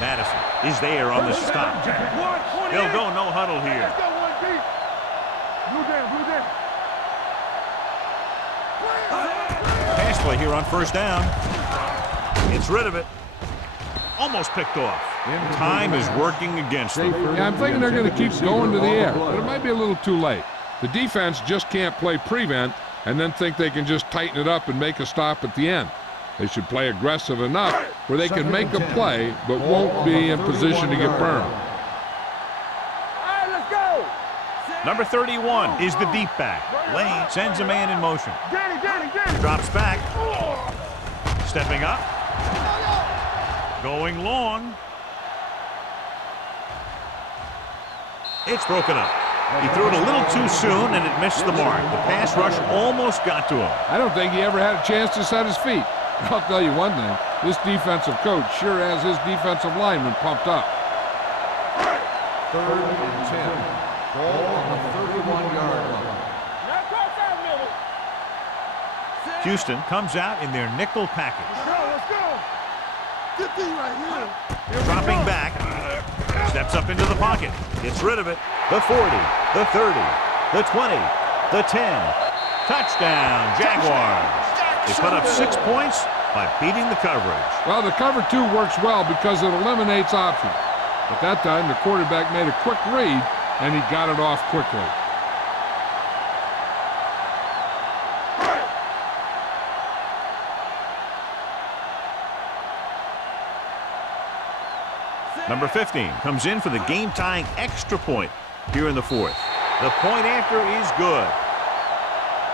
Madison is there on the stop. They'll go no huddle here. Let's go one deep. Blue down. Pass play here on first down. It's rid of it. Almost picked off. Time is working against them. Yeah, I'm thinking they're going to keep going to the air, but it might be a little too late. The defense just can't play prevent and then think they can just tighten it up and make a stop at the end. They should play aggressive enough where they can make a play but won't be in position to get burned. All right, let's go. Number 31 is the deep back. Lane sends a man in motion. Danny. Drops back. Stepping up. Going long. It's broken up. He threw it a little too soon, and it missed the mark. The pass rush almost got to him. I don't think he ever had a chance to set his feet. I'll tell you one thing, this defensive coach sure has his defensive lineman pumped up. 3rd and 10. Ball on the 31-yard line. Houston comes out in their nickel package. Let's go. Get these right here. Dropping back. Steps up into the pocket. Gets rid of it. The 40, the 30, the 20, the 10. Touchdown, Jaguars. They put up 6 points by beating the coverage. Well, the cover 2 works well because it eliminates options. At that time, the quarterback made a quick read, and he got it off quickly. Number 15 comes in for the game-tying extra point here in the 4th. The point after is good.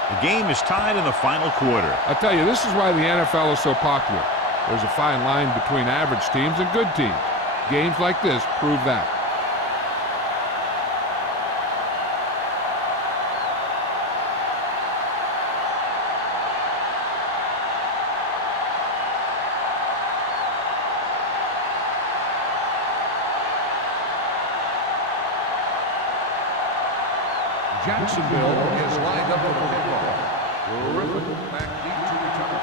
The game is tied in the final quarter. I tell you, this is why the NFL is so popular. There's a fine line between average teams and good teams. Games like this prove that. Jacksonville is lined up with a kickoff. Griffin back deep to return.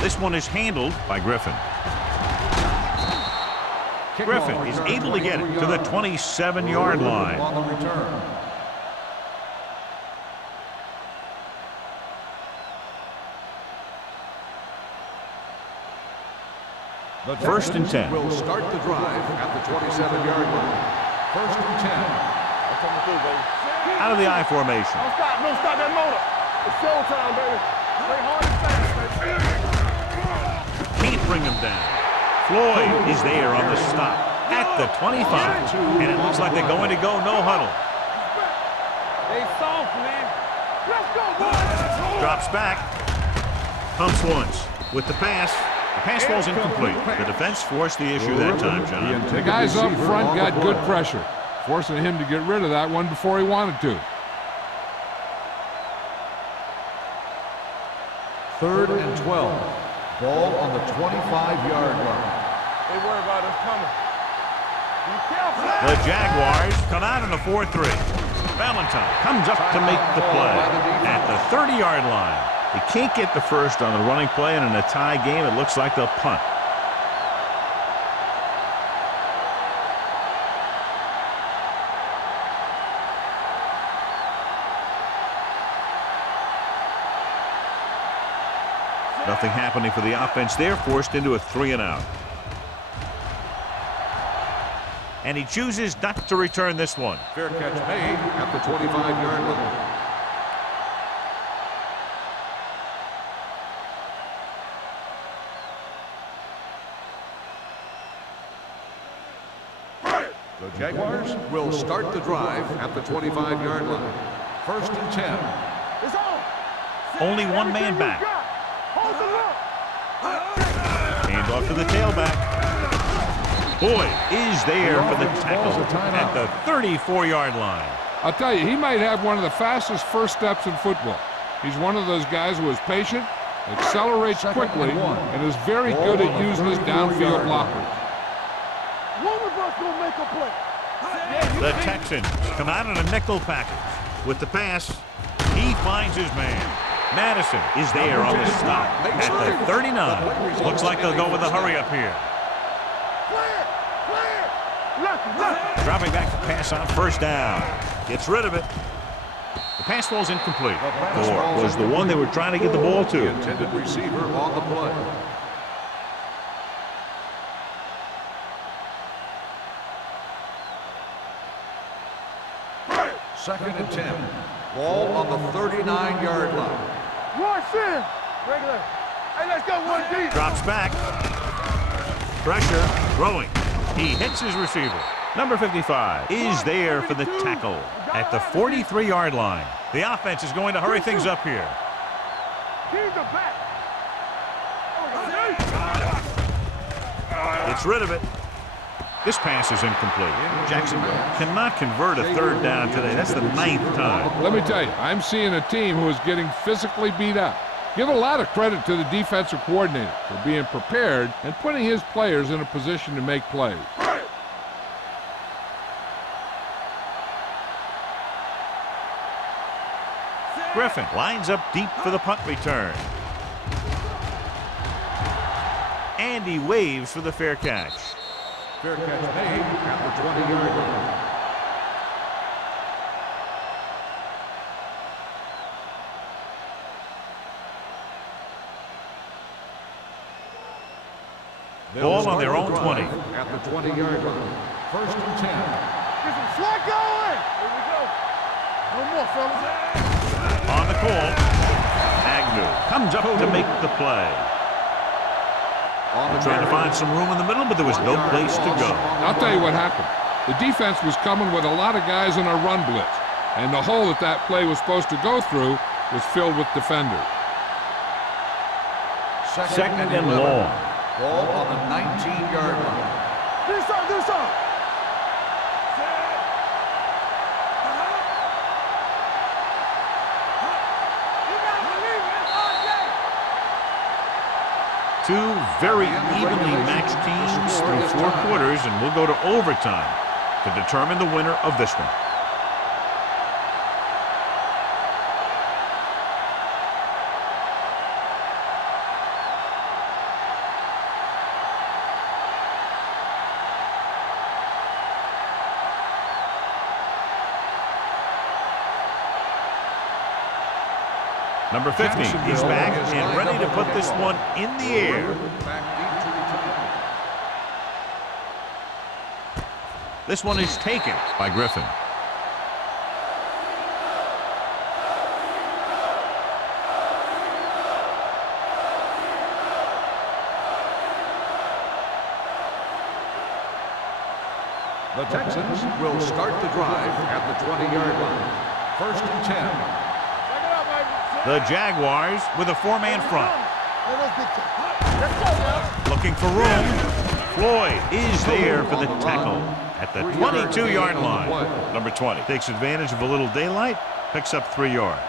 This one is handled by Griffin. Griffin is able to get it to the 27-yard line. On the return. The 1st and 10. Will start the drive at the 27-yard line. 1st and 10. I'm coming through, baby. Out of the I formation. Don't stop that motor. It's showtime, baby. Play hard and fast, baby. Can't bring him down. Floyd is there on the stop at the 25. And it looks like they're going to go no huddle. They soft, man. Let's go, boys. Drops back. Pumps once. With the pass. The pass falls incomplete. The defense forced the issue that time, John. The guys up front got good pressure, forcing him to get rid of that one before he wanted to. 3rd and 12. Ball on the 25-yard line. They worry about us coming. Be careful. The Jaguars come out in a 4-3. Valentine comes up to make the play at the 30-yard line. They can't get the first on the running play, and in a tie game, it looks like they'll punt. Nothing happening for the offense. They're forced into a 3-and-out. And he chooses not to return this one. Fair catch made at the 25-yard line. The Jaguars will start the drive at the 25-yard line. 1st and 10. It's on. Only one man back. Hold the look. Hand off to the tailback. Boyd is there for the tackle at the 34-yard line. I'll tell you, he might have one of the fastest first steps in football. He's one of those guys who is patient, accelerates quickly, and is very good at using his downfield blockers. One of us will make a play. The Texans come out in a nickel package. With the pass, he finds his man. Madison is there on the stop at the 39. Looks like they'll go with a hurry up here. Left. Dropping back to pass on 1st down. Gets rid of it. The pass falls incomplete. Gore was the one they were trying to get the ball to. The intended receiver on the play. 2nd and 10. Ball on the 39-yard line. One sin. Regular. Hey, let's go one deep. Drops back. Pressure. Throwing. He hits his receiver. Number 55 is there for the tackle at the 43-yard line. The offense is going to hurry things up here. Keep the back. Gets rid of it. This pass is incomplete. Jacksonville cannot convert a third down today. That's the 9th time. Let me tell you, I'm seeing a team who is getting physically beat up. Give a lot of credit to the defensive coordinator for being prepared and putting his players in a position to make plays. Griffin lines up deep for the punt return. And he waves for the fair catch. Fair catch made at the 20-yard line. Ball on their own 20. At the 20-yard line. 1st and 10. Get some swag going. Here we go. No more, fellas. On the call, Agnew comes up to make the play. Trying to find some room in the middle, but there was no place to go. I'll tell you what happened. The defense was coming with a lot of guys in a run blitz, and the hole that play was supposed to go through was filled with defenders. Second and long. Ball on the 19-yard line. Do something. Two very evenly matched teams through 4 quarters, and we'll go to overtime to determine the winner of this one. Number 15 is back and ready to put this one in the air. This one is taken by Griffin. The Texans will start the drive at the 20-yard line. 1st and 10. The Jaguars with a 4-man front. Looking for room. Floyd is there for the tackle at the 22-yard line. Number 20 takes advantage of a little daylight, picks up 3 yards.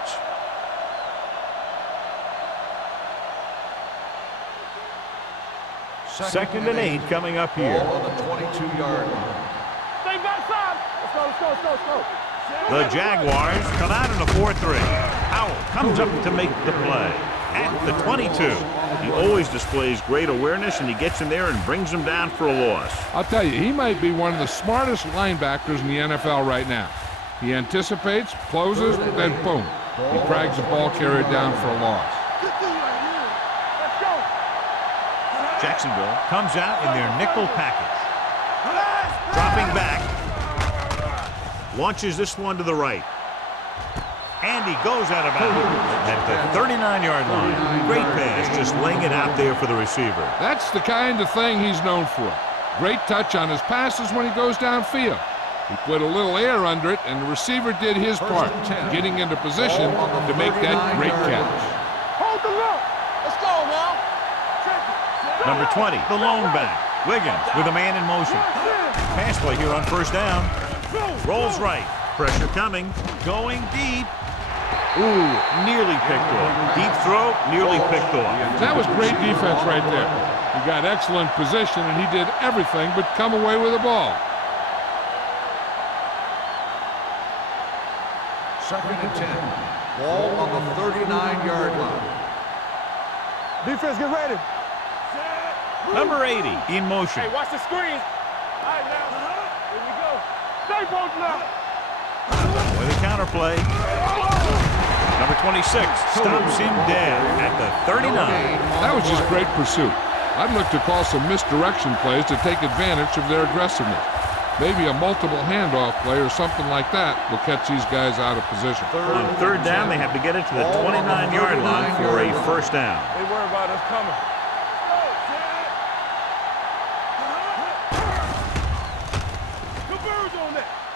Second and 8 coming up here. Ball on the 22-yard line. Stay backside. Let's go. The Jaguars come out in a 4-3. Howell comes up to make the play at the 22. He always displays great awareness, and he gets in there and brings him down for a loss. I'll tell you, he might be one of the smartest linebackers in the NFL right now. He anticipates, closes, then boom. He drags the ball carrier down for a loss. Let's go. Jacksonville comes out in their nickel package. Dropping back. Launches this one to the right. And he goes out of bounds at the 39-yard line. Great pass, just laying it out there for the receiver. That's the kind of thing he's known for. Great touch on his passes when he goes downfield. He put a little air under it, and the receiver did his part, getting into position to make that great catch. Hold the look. Let's go now. Number 20, the lone back. Wiggins with a man in motion. Pass play here on 1st down. Rolls right. Pressure coming. Going deep. Ooh, nearly picked off. Deep throw, nearly picked off. That was great defense right there. He got excellent position, and he did everything but come away with the ball. 2nd and 10. Ball on the 39-yard line. Defense, get ready. Number 80 in motion. Hey, watch the screen. All right, now. Here we go. Stay both now. With a counterplay. Number 26 stops him dead at the 39. That was just great pursuit. I'd look to call some misdirection plays to take advantage of their aggressiveness. Maybe a multiple handoff play or something like that will catch these guys out of position. On 3rd down, they have to get it to the 29-yard line for a 1st down. They worry about us coming.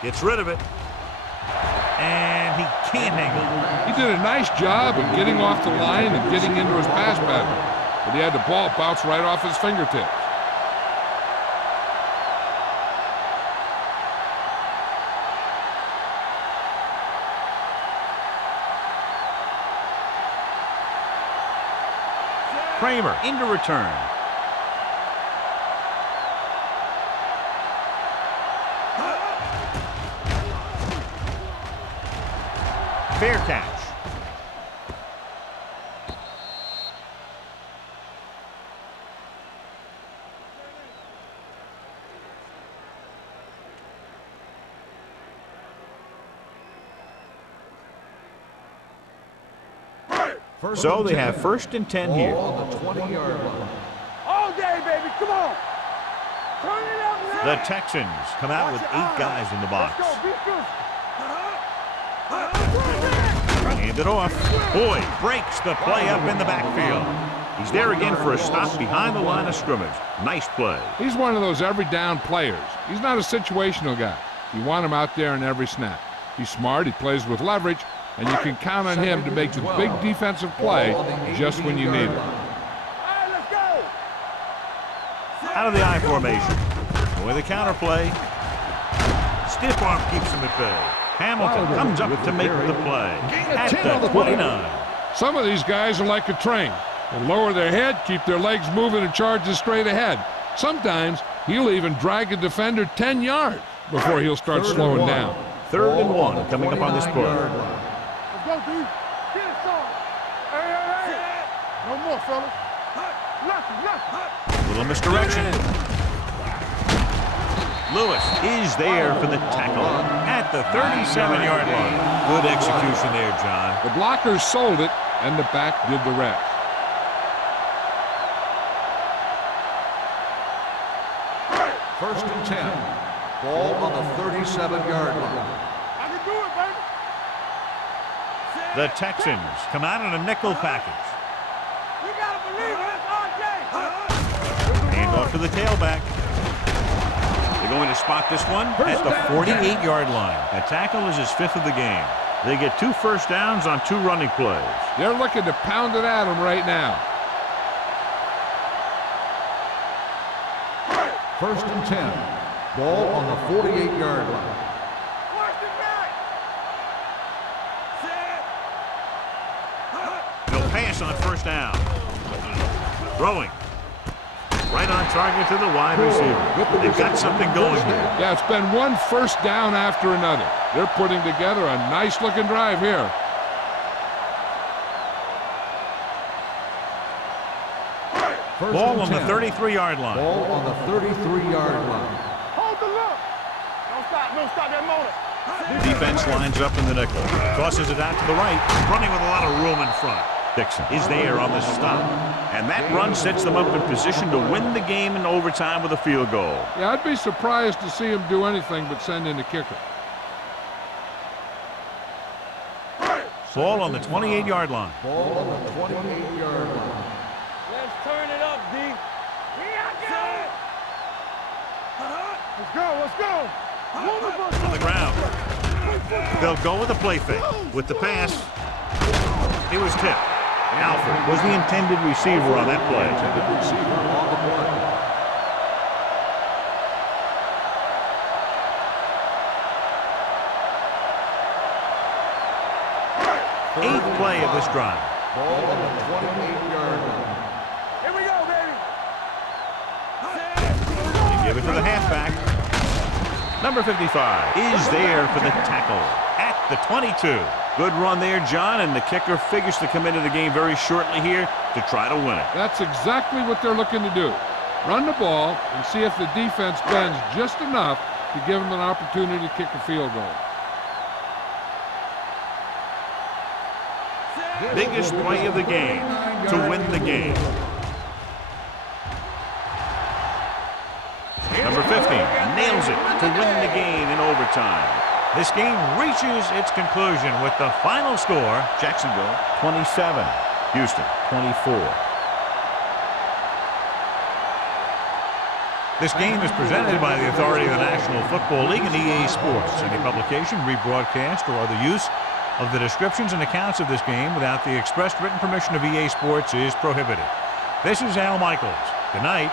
Gets rid of it. And he can't hang on. He did a nice job of getting off the line and getting into his pass pattern, but he had the ball bounce right off his fingertips. Kramer into return. Fair catch. So they have 1st and 10 here. On the 20-yard line. All day, baby. Come on. Turn it up now. The Texans come out with 8 guys in the box. Let's go. Be good. Hand it off. Boyd breaks the play up in the backfield. He's there again for a stop behind the line of scrimmage. Nice play. He's one of those every down players. He's not a situational guy. You want him out there in every snap. He's smart, he plays with leverage, and you can count on him to make the big defensive play just when you need it. All right, let's go. Out of the I formation. With a counter play. Stiff arm keeps him at bay. Hamilton comes up to make the play. At the 29. Some of these guys are like a train. They lower their head, keep their legs moving, and charges straight ahead. Sometimes he'll even drag a defender 10 yards before he'll start slowing down. 3rd and 1 coming up on this play. Let's go, D. Get it, son. Hey. No more, fella. Left. Little misdirection. Lewis is there for the tackle at the 37-yard line. Good execution there, John. The blockers sold it, and the back did the rest. First and 10. Ball on the 37-yard line. I can do it, baby. The Texans come out in a nickel package. You gotta believe it. It's RJ. Hand off to the tailback. They're going to spot this one at the 48-yard line. A tackle is his 5th of the game. They get 2 first downs on 2 running plays. They're looking to pound it at him right now. First and 10. Ball on the 48-yard line. Watch it back. They'll pass on 1st down. Throwing. Right on target to the wide receiver. They've got something going here. Yeah, it's been one first down after another. They're putting together a nice-looking drive here. Ball on the 33-yard line. Ball on the 33-yard line. Hold the look. Don't stop that motor. Defense lines up in the nickel. Tosses it out to the right. Running with a lot of room in front. Dixon is there on the stop. And that run sets them up in position to win the game in overtime with a field goal. Yeah, I'd be surprised to see him do anything but send in a kicker. Ball on the 28-yard line. Ball on the 28-yard line. Let's turn it up, D. Let's go. On the ground. They'll go with the play fake. With the pass, it was tipped. Alford was the intended receiver on that play. Intended receiver on the play. 8th play of this drive. Ball on the 28-yard line. Here we go, baby. They give it to the halfback. Number 55 is there for the tackle at the 22. Good run there, John, and the kicker figures to come into the game very shortly here to try to win it. That's exactly what they're looking to do. Run the ball and see if the defense bends just enough to give them an opportunity to kick a field goal. Biggest play of the game to win the game. Number 50 nails it to win the game in overtime. This game reaches its conclusion with the final score, Jacksonville 27, Houston 24. This game is presented by the authority of the National Football League and EA Sports. Any publication, rebroadcast, or other use of the descriptions and accounts of this game without the expressed written permission of EA Sports is prohibited. This is Al Michaels. Good night.